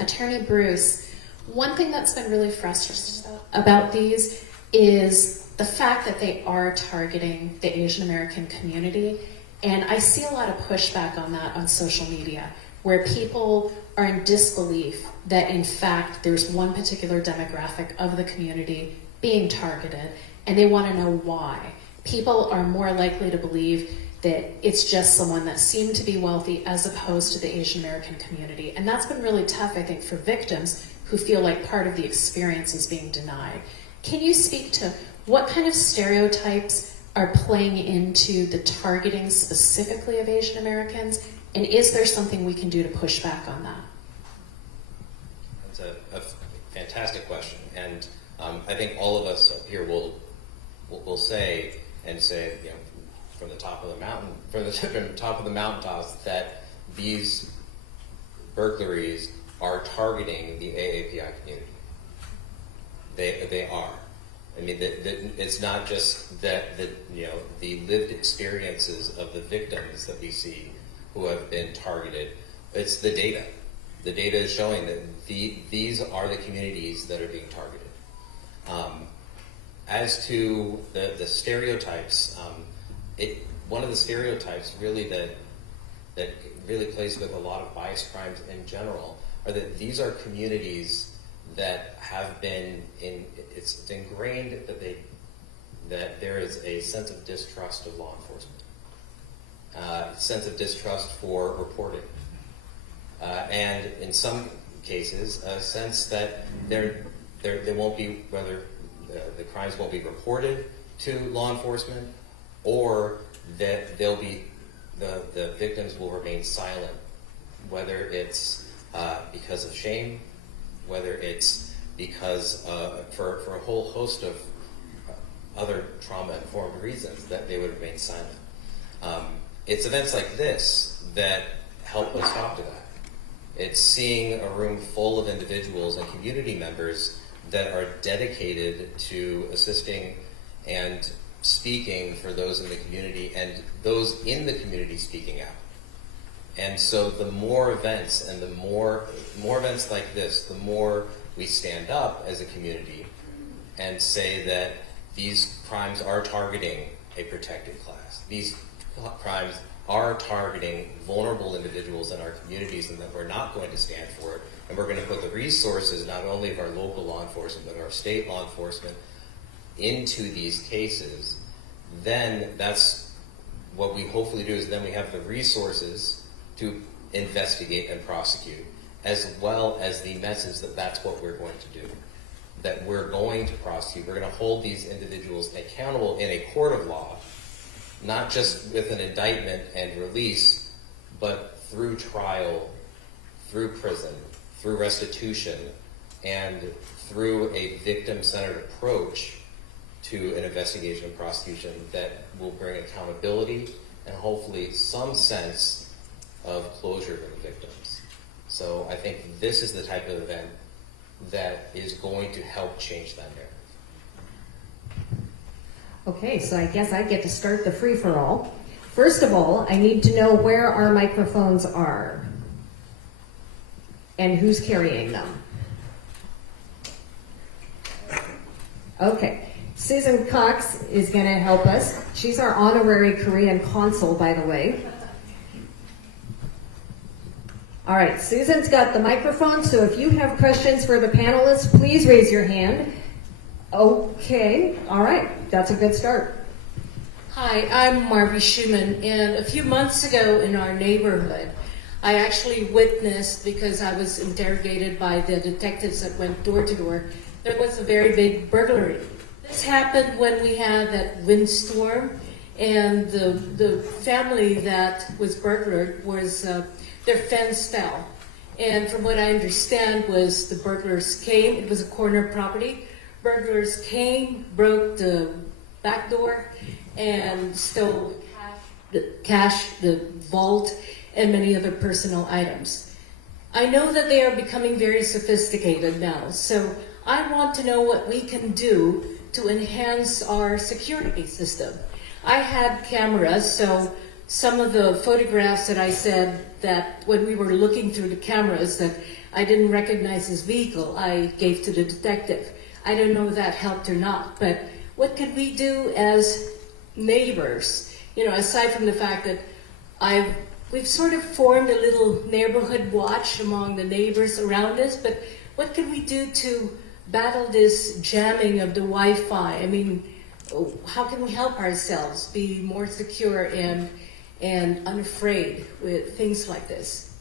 Attorney Bruce, one thing that's been really frustrating about these is the fact that they are targeting the Asian American community, and I see a lot of pushback on that on social media, where people are in disbelief that in fact there's one particular demographic of the community being targeted, and they want to know why. People are more likely to believe that it's just someone that seemed to be wealthy as opposed to the Asian American community. And that's been really tough, I think, for victims who feel like part of the experience is being denied. Can you speak to what kind of stereotypes are playing into the targeting specifically of Asian Americans? And is there something we can do to push back on that? That's a fantastic question. And I think all of us up here will say, you know, from the top of the mountain, from the top of the mountaintops, that these burglaries are targeting the AAPI community. They are. I mean, it's not just that the lived experiences of the victims that we see who have been targeted. It's the data. The data is showing that these are the communities that are being targeted. As to the stereotypes, one of the stereotypes really that really plays with a lot of bias crimes in general are that these are communities that have been it's ingrained that there is a sense of distrust of law enforcement, sense of distrust for reporting, and in some cases a sense that there won't be, whether the crimes won't be reported to law enforcement, or that the victims will remain silent, whether it's because of shame, whether it's because for a whole host of other trauma-informed reasons that they would remain silent. It's events like this that help us talk to that. It's seeing a room full of individuals and community members that are dedicated to assisting and speaking for those in the community, and those in the community speaking out. And so the more events and the more events like this, the more we stand up as a community and say that these crimes are targeting a protected class. These crimes are targeting vulnerable individuals in our communities, and that we're not going to stand for it. And we're going to put the resources, not only of our local law enforcement, but our state law enforcement, into these cases. Then that's what we hopefully do, is then we have the resources to investigate and prosecute, as well as the message that that's what we're going to do, that we're going to prosecute. We're going to hold these individuals accountable in a court of law, not just with an indictment and release, but through trial, through prison, through restitution, and through a victim-centered approach to an investigation and prosecution that will bring accountability and hopefully some sense of closure to the victims. So I think this is the type of event that is going to help change that narrative. Okay, so I guess I get to start the free-for-all. First of all, I need to know where our microphones are and who's carrying them. Okay, Susan Cox is going to help us. She's our honorary Korean consul, by the way. All right, Susan's got the microphone, so if you have questions for the panelists, please raise your hand. Okay, all right, that's a good start. Hi, I'm Marvie Schumann, and a few months ago in our neighborhood, I actually witnessed, because I was interrogated by the detectives that went door to door, there was a very big burglary. This happened when we had that windstorm, and the family that was burglared was, their fence fell. And from what I understand was the burglars came, it was a corner property, burglars came, broke the back door, and stole cash, the vault, and many other personal items. I know that they are becoming very sophisticated now, so I want to know what we can do to enhance our security system. I had cameras, so some of the photographs that I said that when we were looking through the cameras that I didn't recognize his vehicle, I gave to the detective. I don't know if that helped or not, but what could we do as neighbors? You know, aside from the fact that we've sort of formed a little neighborhood watch among the neighbors around us, but what could we do to battle this jamming of the Wi-Fi? I mean, how can we help ourselves be more secure and unafraid with things like this?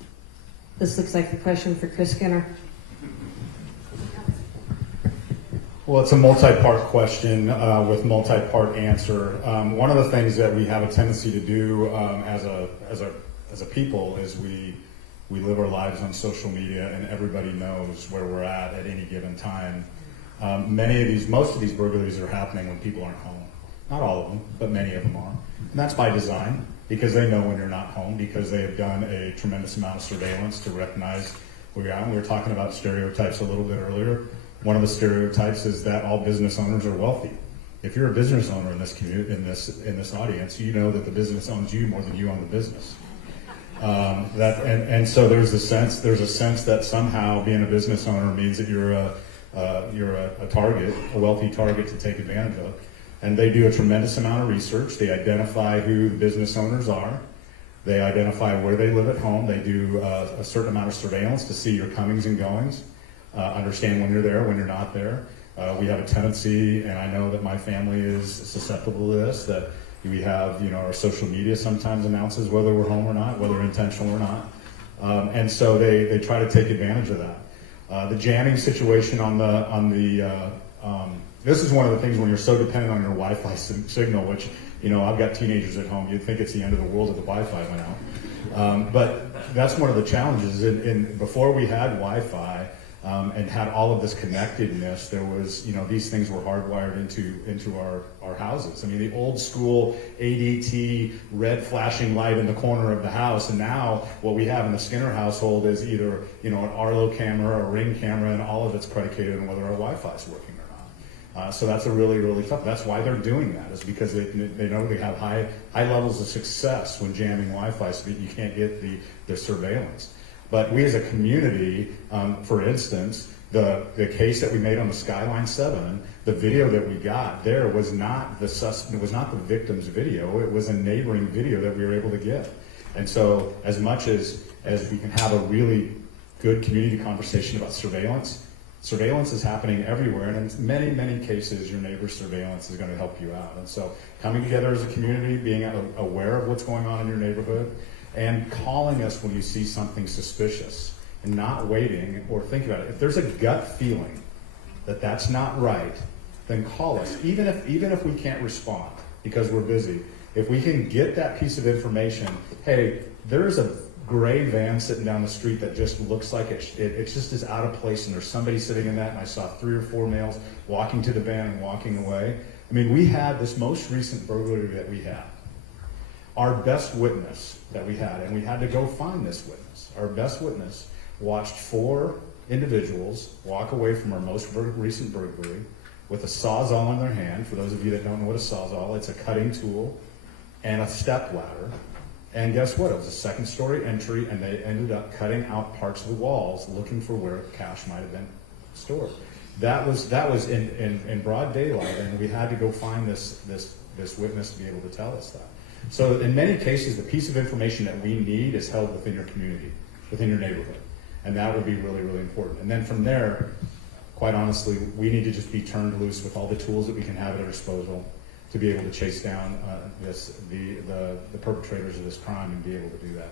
This looks like a question for Chris Skinner. Well, it's a multi-part question with multi-part answer. One of the things that we have a tendency to do as a people is we live our lives on social media, and everybody knows where we're at any given time. Most of these burglaries are happening when people aren't home. Not all of them, but many of them are. And that's by design, because they know when you're not home, because they have done a tremendous amount of surveillance to recognize where you're at. We were talking about stereotypes a little bit earlier. One of the stereotypes is that all business owners are wealthy. If you're a business owner in this community, in this audience, you know that the business owns you more than you own the business. So there's a sense that somehow being a business owner means that you're a target, a wealthy target to take advantage of. And they do a tremendous amount of research. They identify who the business owners are. They identify where they live at home. They do a certain amount of surveillance to see your comings and goings, understand when you're there, when you're not there. We have a tendency, and I know that my family is susceptible to this, that we have, our social media sometimes announces whether we're home or not, whether intentional or not. And so they try to take advantage of that. The jamming situation this is one of the things when you're so dependent on your Wi-Fi signal, which, I've got teenagers at home, you'd think it's the end of the world if the Wi-Fi went out. But that's one of the challenges. Before we had Wi-Fi, and had all of this connectedness, there was, these things were hardwired into our houses. I mean, the old school ADT red flashing light in the corner of the house, and now what we have in the Skinner household is either, an Arlo camera or a Ring camera, and all of it's predicated on whether our Wi-Fi is working or not. So that's a really, really tough. That's why they're doing that, is because they know they have high levels of success when jamming Wi-Fi, so that you can't get the surveillance. But we as a community, for instance, the case that we made on the Skyline 7, the video that we got there was not the victim's video. It was a neighboring video that we were able to get. And so as much as we can have a really good community conversation about surveillance is happening everywhere. And in many, many cases, your neighbor's surveillance is going to help you out. And so coming together as a community, being aware of what's going on in your neighborhood, and calling us when you see something suspicious, and not waiting or think about it. If there's a gut feeling that that's not right, then call us. Even if we can't respond because we're busy, if we can get that piece of information, hey, there's a gray van sitting down the street that just looks like it just is out of place, and there's somebody sitting in that, and I saw 3 or 4 males walking to the van and walking away. I mean, we had this most recent burglary that we had. Our best witness that we had, and we had to go find this witness, our best witness watched 4 individuals walk away from our most recent burglary with a sawzall in their hand. For those of you that don't know what a sawzall, it's a cutting tool, and a step ladder. And guess what? It was a 2nd-story entry, and they ended up cutting out parts of the walls looking for where cash might have been stored. That was in broad daylight, and we had to go find this witness to be able to tell us that. So in many cases, the piece of information that we need is held within your community, within your neighborhood. And that would be really, really important. And then from there, quite honestly, we need to just be turned loose with all the tools that we can have at our disposal to be able to chase down the perpetrators of this crime and be able to do that.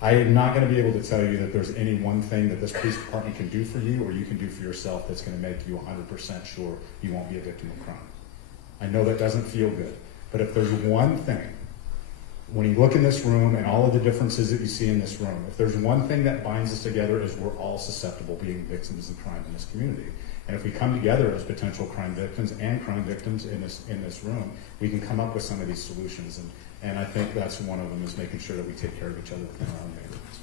I am not going to be able to tell you that there's any one thing that this police department can do for you or you can do for yourself that's going to make you 100% sure you won't be a victim of crime. I know that doesn't feel good. But if there's one thing, when you look in this room and all of the differences that you see in this room, if there's one thing that binds us together is we're all susceptible being victims of crime in this community. And if we come together as potential crime victims and crime victims in this room, we can come up with some of these solutions. And I think that's one of them is making sure that we take care of each other within our own neighborhoods.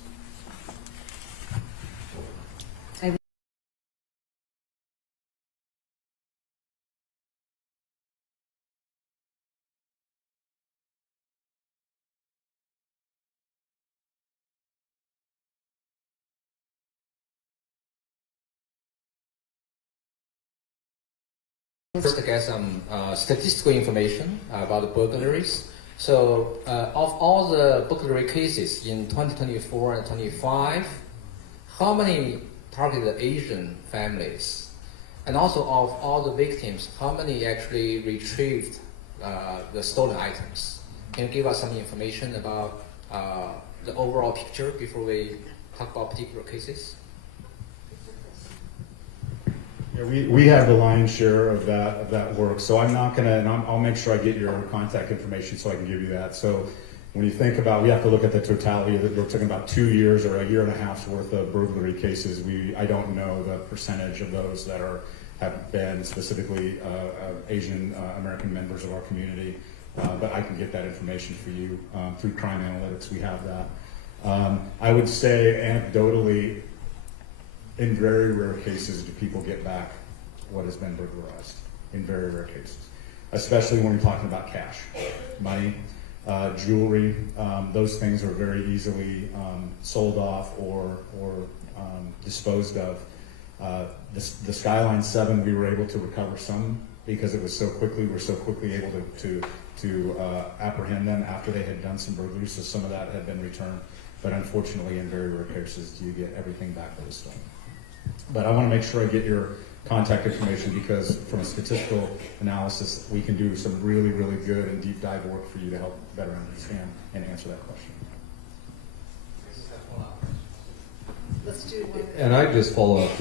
First, to get some statistical information about the burglaries. So, of all the burglary cases in 2024 and 25, how many targeted Asian families? And also, of all the victims, how many actually retrieved the stolen items? Can you give us some information about the overall picture before we talk about particular cases? Yeah, we have the lion's share of that work, so I'm not gonna, and I'll make sure I get your contact information so I can give you that. So when you think about, we have to look at the totality of it. We're talking about 2 years or a year and a half's worth of burglary cases. I don't know the percentage of those that have been specifically Asian American members of our community, but I can get that information for you through crime analytics. We have that. I would say anecdotally, in very rare cases do people get back what has been burglarized, in very rare cases, especially when you're talking about cash, money, jewelry. Those things are very easily sold off or disposed of. The Skyline 7, we were able to recover some because it was so quickly, we were so quickly able to apprehend them after they had done some burglaries, so some of that had been returned. But unfortunately, in very rare cases, do you get everything back that was stolen. But I want to make sure I get your contact information because from a statistical analysis, we can do some really, really good and deep dive work for you to help better understand and answer that question. Let's do one. And I just follow up,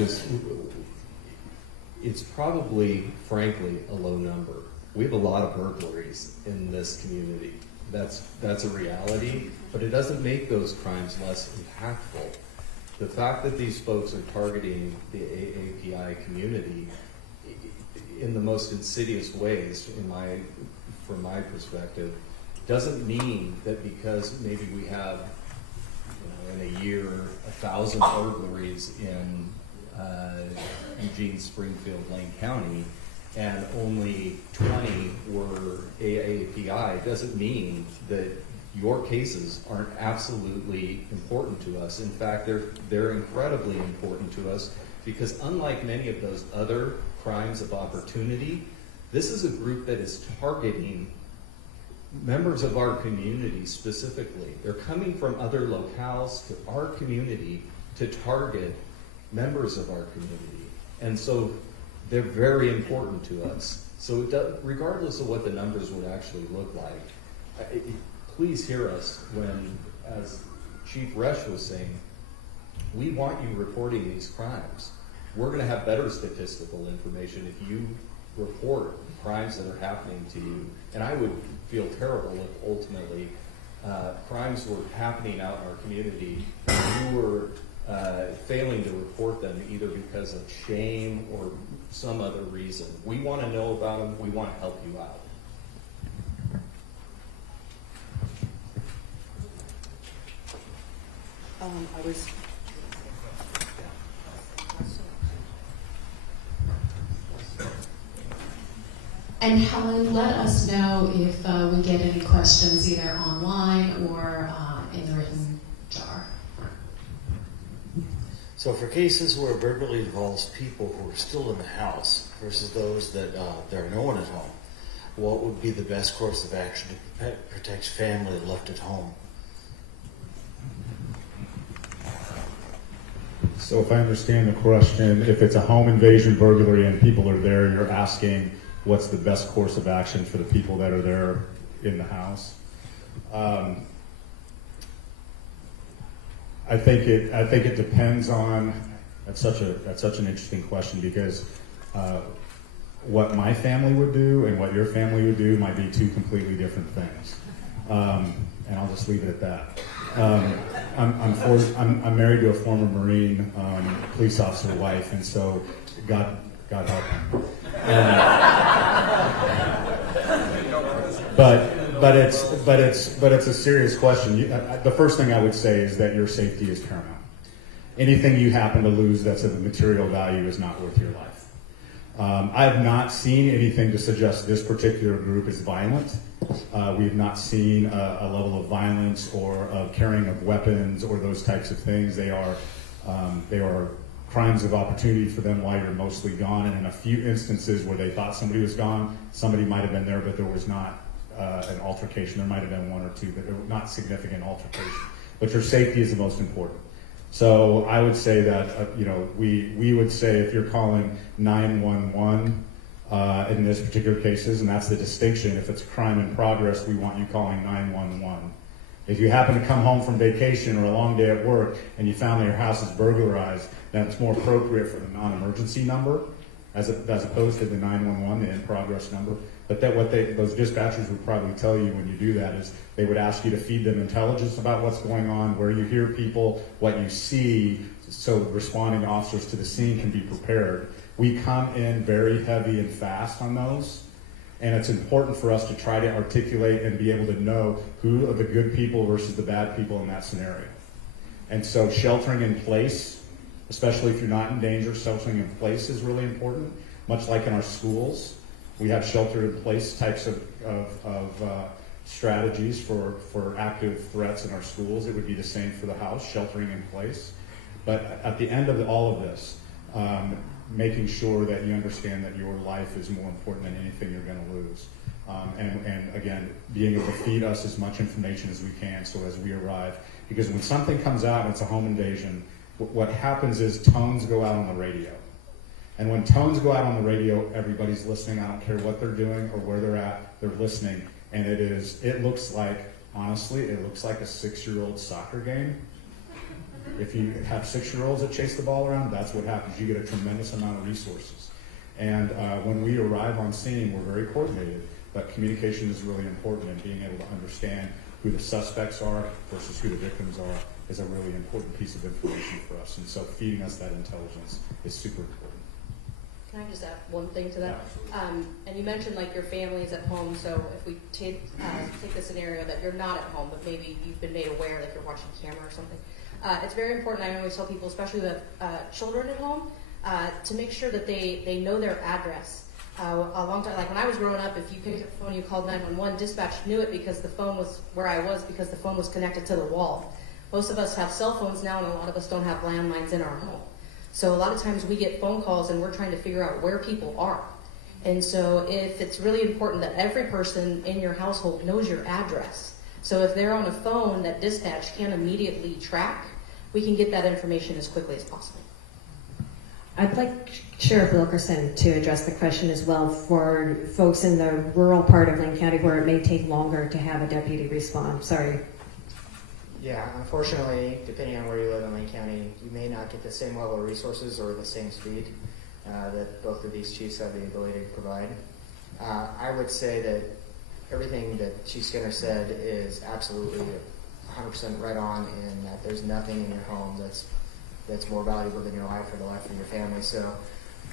it's probably, frankly, a low number. We have a lot of burglaries in this community. That's a reality, but it doesn't make those crimes less impactful. The fact that these folks are targeting the AAPI community in the most insidious ways, from my perspective, doesn't mean that because maybe we have, in a year, 1,000 burglaries in Eugene, Springfield, Lane County, and only 20 were AAPI, doesn't mean that your cases aren't absolutely important to us. In fact, they're incredibly important to us because unlike many of those other crimes of opportunity, this is a group that is targeting members of our community specifically. They're coming from other locales to our community to target members of our community. And so they're very important to us. So regardless of what the numbers would actually look like, please hear us when, as Chief Resch was saying, we want you reporting these crimes. We're going to have better statistical information if you report crimes that are happening to you. And I would feel terrible if ultimately crimes were happening out in our community and you were failing to report them either because of shame or some other reason. We want to know about them. We want to help you out. And Helen, let us know if we get any questions either online or in the written jar. So for cases where burglary involves people who are still in the house versus those that there are no one at home, what would be the best course of action to protect family left at home? So if I understand the question, if it's a home invasion burglary and people are there, you're asking what's the best course of action for the people that are there in the house? I think it depends on. That's such an interesting question, because what my family would do and what your family would do might be two completely different things, and I'll just leave it at that. I'm married to a former Marine police officer wife, and so God help him. But it's a serious question. The first thing I would say is that your safety is paramount. Anything you happen to lose that's of material value is not worth your life. I have not seen anything to suggest this particular group is violent. We have not seen a level of violence or of carrying of weapons or those types of things. They are crimes of opportunity for them while you're mostly gone. And in a few instances where they thought somebody was gone, somebody might have been there, but there was not an altercation. There might have been one or two, but not significant altercation. But your safety is the most important. So I would say that we would say if you're calling 911 in this particular cases, and that's the distinction. If it's a crime in progress, we want you calling 911. If you happen to come home from vacation or a long day at work and you found that your house is burglarized, then it's more appropriate for the non-emergency number as opposed to the 911, the in-progress number. But those dispatchers would probably tell you when you do that is they would ask you to feed them intelligence about what's going on, where you hear people, what you see, so responding officers to the scene can be prepared. We come in very heavy and fast on those, and it's important for us to try to articulate and be able to know who are the good people versus the bad people in that scenario. And so sheltering in place, especially if you're not in danger, sheltering in place is really important, much like in our schools. We have shelter-in-place types of strategies for active threats in our schools. It would be the same for the house, sheltering in place. But at the end of all of this, making sure that you understand that your life is more important than anything you're going to lose. And again, being able to feed us as much information as we can so as we arrive. Because when something comes out and it's a home invasion, what happens is tones go out on the radio. And when tones go out on the radio, everybody's listening. I don't care what they're doing or where they're at, they're listening. And it looks like a 6-year-old soccer game. If you have 6-year-olds that chase the ball around, that's what happens. You get a tremendous amount of resources. And when we arrive on scene, we're very coordinated. But communication is really important, and being able to understand who the suspects are versus who the victims are is a really important piece of information for us. And so feeding us that intelligence is super important. Can I just add one thing to that? And you mentioned like your family is at home, so if we take the scenario that you're not at home, but maybe you've been made aware that you're watching camera or something, it's very important. I always tell people, especially who have children at home, to make sure that they know their address. A long time, like when I was growing up, if you picked up the phone, you called 911, dispatch knew it because the phone was where I was because the phone was connected to the wall. Most of us have cell phones now, and a lot of us don't have landlines in our home. So a lot of times we get phone calls and we're trying to figure out where people are. And so if it's really important that every person in your household knows your address. So if they're on a phone that dispatch can't immediately track, we can get that information as quickly as possible. I'd like Sheriff Wilkerson to address the question as well for folks in the rural part of Lane County where it may take longer to have a deputy respond. Sorry. Yeah, unfortunately, depending on where you live in Lane County, you may not get the same level of resources or the same speed that both of these chiefs have the ability to provide. I would say that everything that Chief Skinner said is absolutely 100% right on, in that there's nothing in your home that's more valuable than your life or the life of your family. So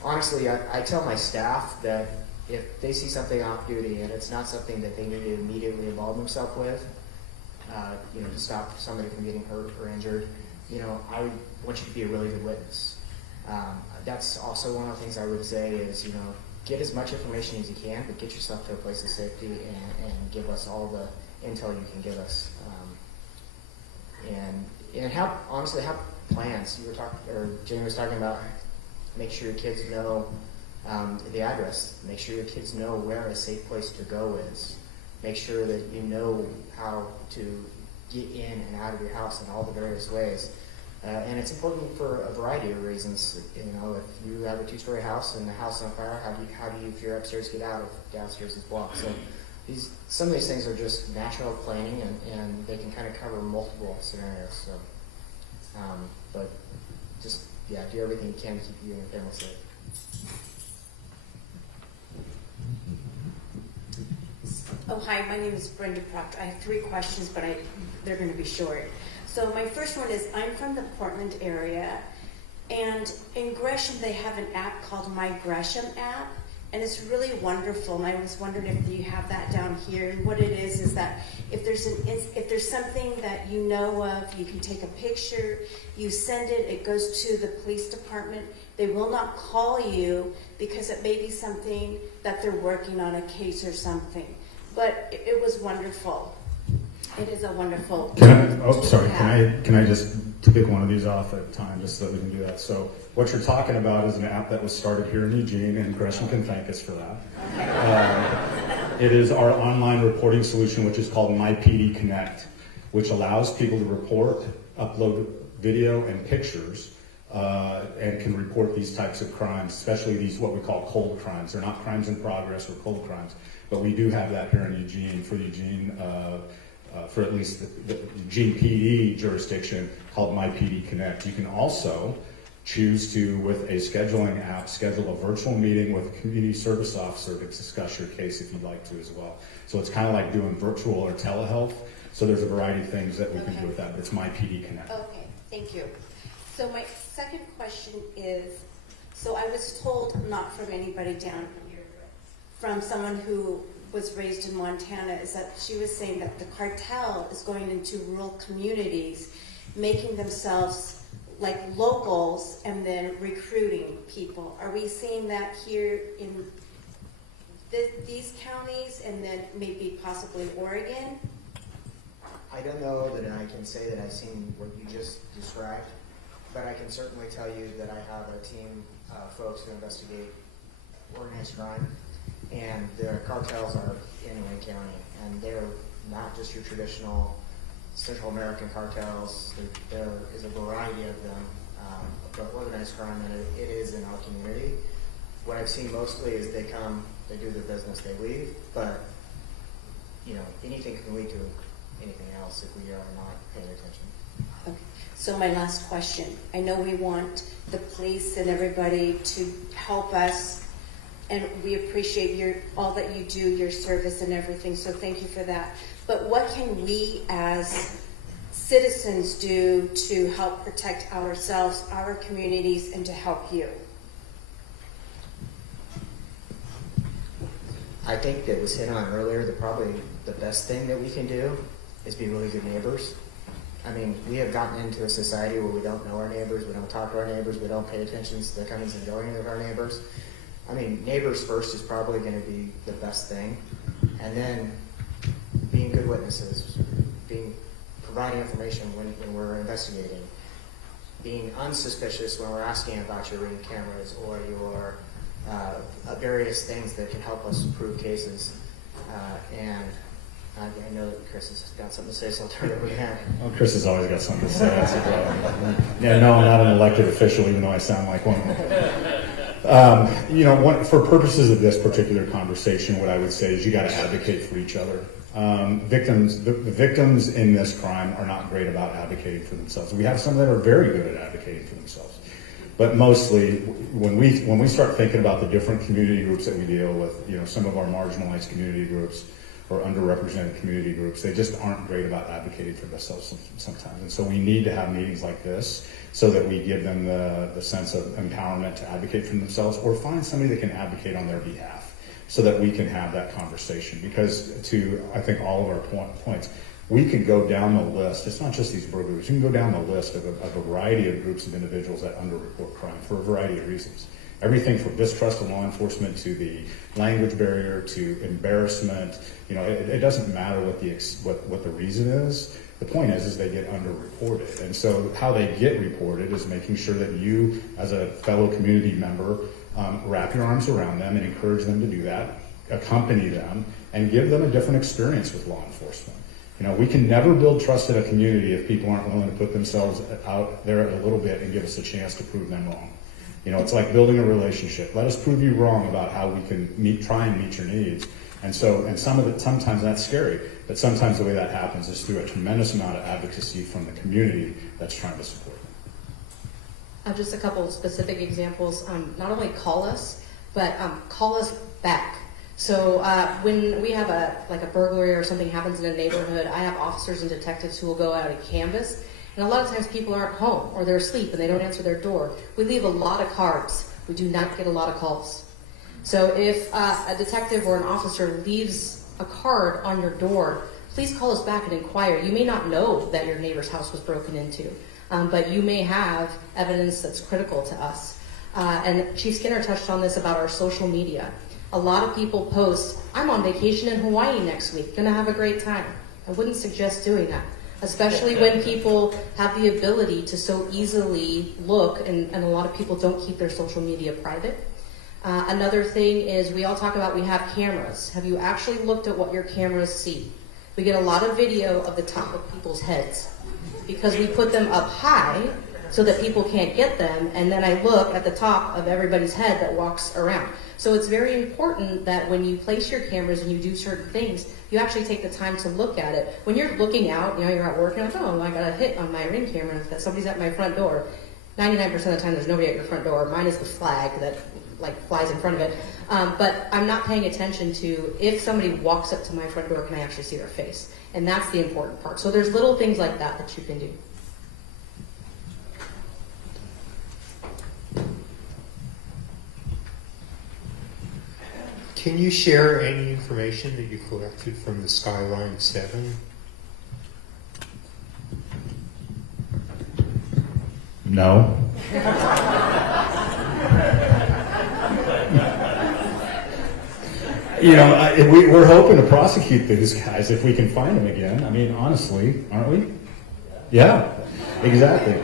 honestly, I tell my staff that if they see something off duty and it's not something that they need to immediately involve themselves with, to stop somebody from getting hurt or injured, I want you to be a really good witness. That's also one of the things I would say is, get as much information as you can, but get yourself to a place of safety and give us all the intel you can give us. And have plans. Jane was talking about make sure your kids know the address. Make sure your kids know where a safe place to go is. Make sure that you know how to get in and out of your house in all the various ways. And it's important for a variety of reasons. If you have a 2-story house and the house is on fire, how do you, if you're upstairs, get out if downstairs is blocked? So some of these things are just natural planning, and they can kind of cover multiple scenarios. So, but just do everything you can to keep you and your family safe. Oh, hi, my name is Brenda Proctor. I have 3 questions, but they're going to be short. So my first one is, I'm from the Portland area, and in Gresham they have an app called My Gresham app, and it's really wonderful, and I was wondering if you have that down here. And what it is that if there's something that you know of, you can take a picture, you send it, it goes to the police department. They will not call you because it may be something that they're working on, a case or something. But it was wonderful. It is a wonderful. Can I just pick one of these off at a time just so that we can do that? So what you're talking about is an app that was started here in Eugene, and Gresham can thank us for that. It is our online reporting solution, which is called MyPD Connect, which allows people to report, upload video and pictures, and can report these types of crimes, especially these what we call cold crimes. They're not crimes in progress or cold crimes, but we do have that here in Eugene, for at least the Eugene PD jurisdiction, called MyPD Connect. You can also choose to, with a scheduling app, schedule a virtual meeting with a community service officer to discuss your case if you'd like to as well. So it's kind of like doing virtual or telehealth. So there's a variety of things that we can do with that. It's MyPD Connect. Okay, thank you. So my second question is, so I was told, not from anybody down here, from someone who was raised in Montana, is that she was saying that the cartel is going into rural communities, making themselves like locals and then recruiting people. Are we seeing that here in these counties and then maybe possibly Oregon? I don't know that I can say that I've seen what you just described, but I can certainly tell you that I have a team of folks who investigate organized crime. And the cartels are in Wayne County, and they're not just your traditional Central American cartels. There is a variety of them, but organized crime, and it is in our community. What I've seen mostly is they come, they do their business, they leave, but anything can lead to anything else if we are not paying attention. Okay. So my last question. I know we want the police and everybody to help us, and we appreciate all that you do, your service and everything, so thank you for that. But what can we as citizens do to help protect ourselves, our communities, and to help you? I think that was hit on earlier that probably the best thing that we can do is be really good neighbors. I mean, we have gotten into a society where we don't know our neighbors, we don't talk to our neighbors, we don't pay attention to the comings and goings of our neighbors. I mean, neighbors first is probably going to be the best thing, and then being good witnesses, providing information when we're investigating, being unsuspicious when we're asking about your ring cameras or your various things that can help us prove cases. And I know that Chris has got something to say, so I'll turn it over to him. Well, Chris has always got something to say. That's a problem. Yeah, no, I'm not an elected official, even though I sound like one. For purposes of this particular conversation, what I would say is you got to advocate for each other. The victims in this crime are not great about advocating for themselves. We have some that are very good at advocating for themselves. But mostly, when we start thinking about the different community groups that we deal with, some of our marginalized community groups or underrepresented community groups, they just aren't great about advocating for themselves sometimes. And so we need to have meetings like this so that we give them the sense of empowerment to advocate for themselves, or find somebody that can advocate on their behalf so that we can have that conversation. Because to, I think, all of our points, we can go down the list. It's not just these burglaries. You can go down the list of a variety of groups of individuals that underreport crime for a variety of reasons. Everything from distrust of law enforcement to the language barrier to embarrassment. It doesn't matter what the reason is. The point is they get underreported. And so how they get reported is making sure that you, as a fellow community member, wrap your arms around them and encourage them to do that, accompany them, and give them a different experience with law enforcement. You know, we can never build trust in a community if people aren't willing to put themselves out there a little bit and give us a chance to prove them wrong. You know, it's like building a relationship. Let us prove you wrong about how we can try and meet your needs. And sometimes that's scary, but sometimes the way that happens is through a tremendous amount of advocacy from the community that's trying to support them. Just a couple of specific examples. Not only call us, but call us back. So when we have a burglary or something happens in a neighborhood, I have officers and detectives who will go out and canvass. And a lot of times people aren't home or they're asleep and they don't answer their door. We leave a lot of cards. We do not get a lot of calls. So if a detective or an officer leaves a card on your door, please call us back and inquire. You may not know that your neighbor's house was broken into, but you may have evidence that's critical to us. And Chief Skinner touched on this about our social media. A lot of people post, I'm on vacation in Hawaii next week, gonna have a great time. I wouldn't suggest doing that, especially when people have the ability to so easily look, and a lot of people don't keep their social media private. Another thing is we all talk about we have cameras. Have you actually looked at what your cameras see? We get a lot of video of the top of people's heads because we put them up high so that people can't get them, and then I look at the top of everybody's head that walks around. So it's very important that when you place your cameras and you do certain things, you actually take the time to look at it. When you're looking out, you know, you're at work and you're like, oh, I got a hit on my Ring camera that somebody's at my front door. 99% of the time there's nobody at your front door. Mine is the flag that flies in front of it. But I'm not paying attention to if somebody walks up to my front door, can I actually see their face? And that's the important part. So there's little things like that that you can do. Can you share any information that you collected from the Skyline 7? No. You know, we're hoping to prosecute these guys if we can find them again. I mean, honestly, aren't we? Yeah, exactly.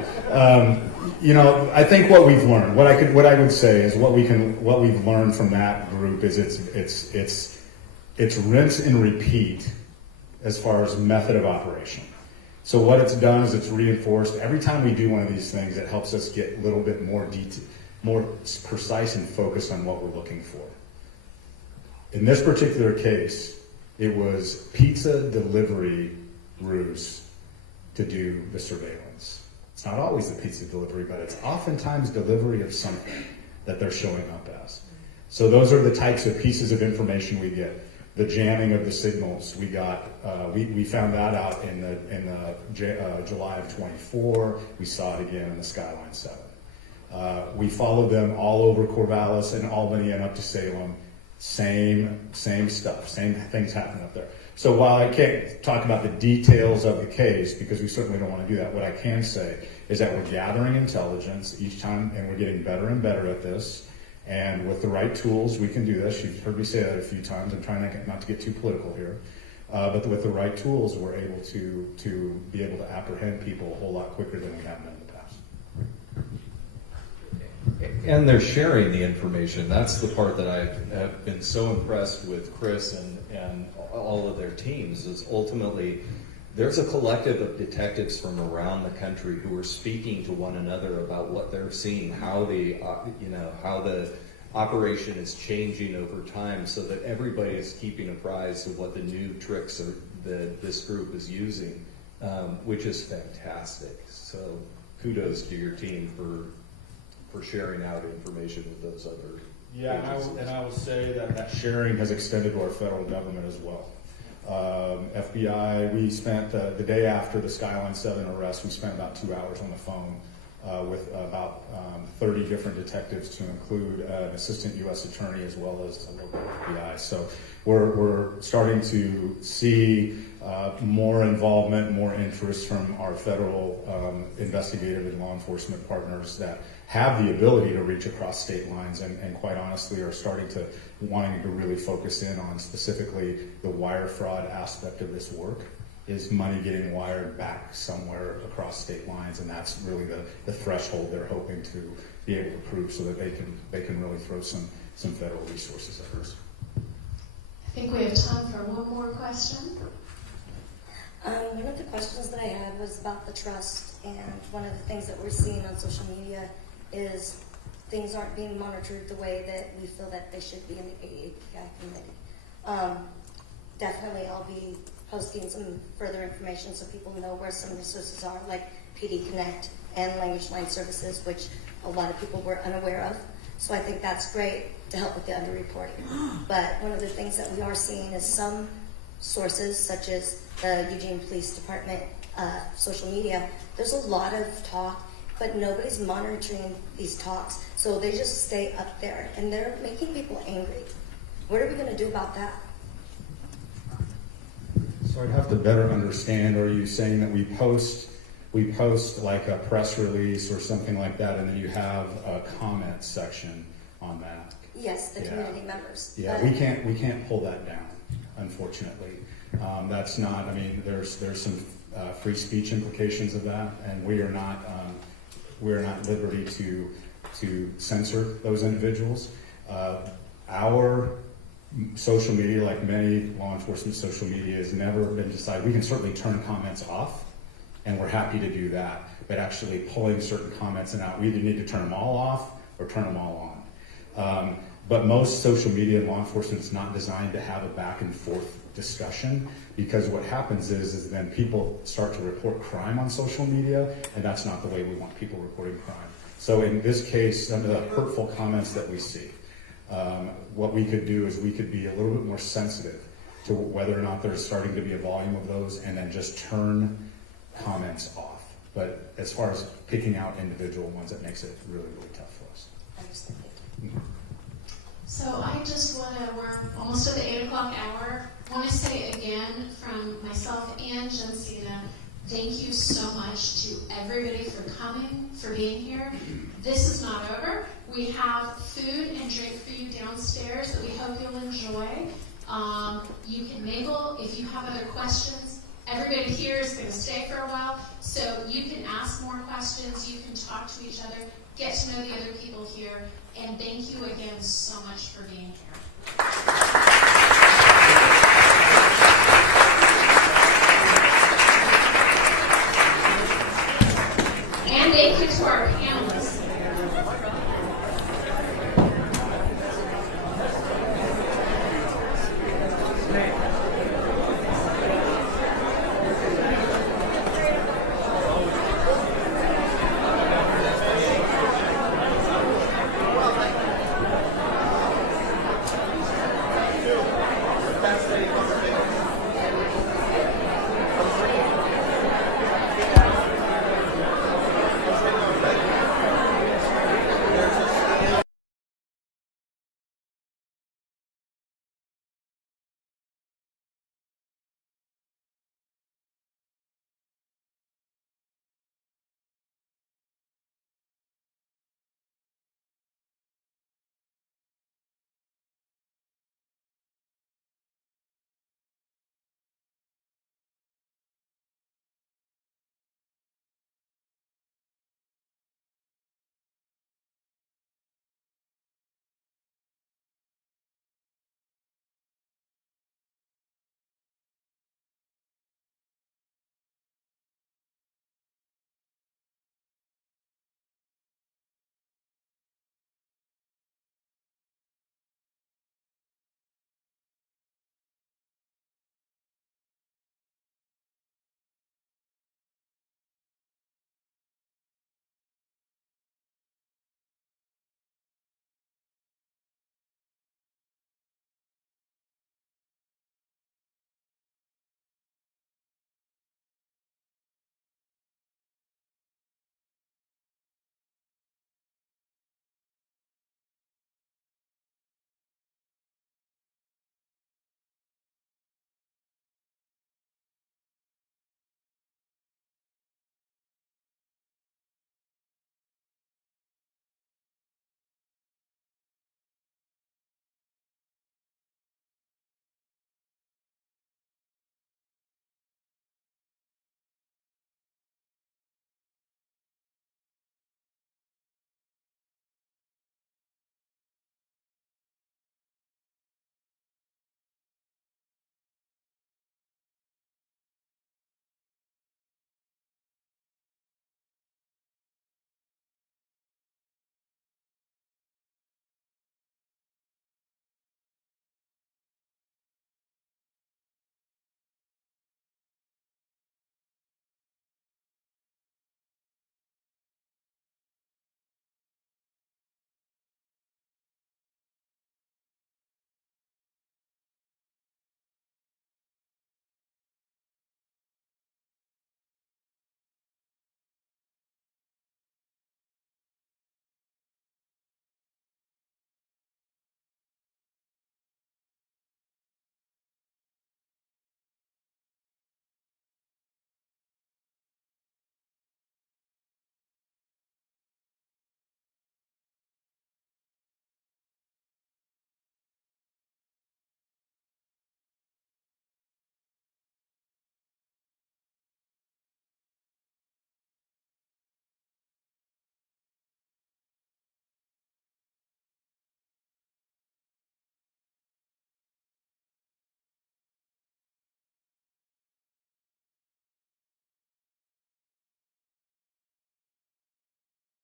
You know, I think what we've learned, what I would say is what we've learned from that group is it's rinse and repeat as far as method of operation. So what it's done is it's reinforced every time we do one of these things. It helps us get a little bit more precise and focused on what we're looking for. In this particular case, it was pizza delivery ruse to do the surveillance. It's not always the pizza delivery, but it's oftentimes delivery of something that they're showing up as. So those are the types of pieces of information we get. The jamming of the signals we got, we found that out in July of 24. We saw it again in the Skyline 7. We followed them all over Corvallis and Albany and up to Salem. Same stuff, same things happen up there. So while I can't talk about the details of the case, because we certainly don't want to do that, what I can say is that we're gathering intelligence each time, and we're getting better and better at this. And with the right tools, we can do this. You've heard me say that a few times. I'm trying not to get too political here. But with the right tools, we're able to be able to apprehend people a whole lot quicker than we have been in the past. And they're sharing the information. That's the part that I've been so impressed with Chris and all of their teams, is ultimately there's a collective of detectives from around the country who are speaking to one another about what they're seeing, how the operation is changing over time, so that everybody is keeping apprised of what the new tricks that this group is using, which is fantastic. So kudos to your team for sharing out information with those other agencies. And I will say that sharing has extended to our federal government as well. FBI, we spent the day after the Skyline 7 arrest, we spent about 2 hours on the phone with about 30 different detectives, to include an assistant U.S. attorney as well as a local FBI. So we're starting to see more involvement, more interest from our federal investigative and law enforcement partners that have the ability to reach across state lines, and quite honestly are wanting to really focus in on specifically the wire fraud aspect of this work. is money getting wired back somewhere across state lines, and that's really the threshold they're hoping to be able to prove so that they can really throw some federal resources at us. I think we have time for one more question. One of the questions that I had was about the trust, and one of the things that we're seeing on social media is things aren't being monitored the way that we feel that they should be in the AAPI committee. Definitely I'll be posting some further information so people know where some resources are, like PD Connect and Language Line Services, which a lot of people were unaware of. So I think that's great to help with the underreporting. But one of the things that we are seeing is some sources, such as the Eugene Police Department social media, there's a lot of talk, but nobody's monitoring these talks. So they just stay up there, and they're making people angry. What are we going to do about that? So I'd have to better understand, are you saying that we post like a press release or something like that, and then you have a comment section on that? Yes, the community members. Yeah, we can't pull that down, unfortunately. That's not, I mean, there's some free speech implications of that, and we are not liberty to censor those individuals. Our social media, like many law enforcement social media, has never been decided. We can certainly turn comments off, and we're happy to do that, but actually pulling certain comments and out, we either need to turn them all off or turn them all on. But most social media in law enforcement is not designed to have a back and forth discussion, because what happens is then people start to report crime on social media, and that's not the way we want people reporting crime. So in this case, some of the hurtful comments that we see, what we could do is we could be a little bit more sensitive to whether or not there's starting to be a volume of those, and then just turn comments off. But as far as picking out individual ones, it makes it really, really tough for us. So I just want to, we're almost at the 8 o'clock hour. I want to say again from myself and Jensina, thank you so much to everybody for coming, for being here. This is not over. We have food and drink for you downstairs that we hope you'll enjoy. You can mingle if you have other questions. Everybody here is going to stay for a while, so you can ask more questions. You can talk to each other, get to know the other people here, and thank you again so much for being here.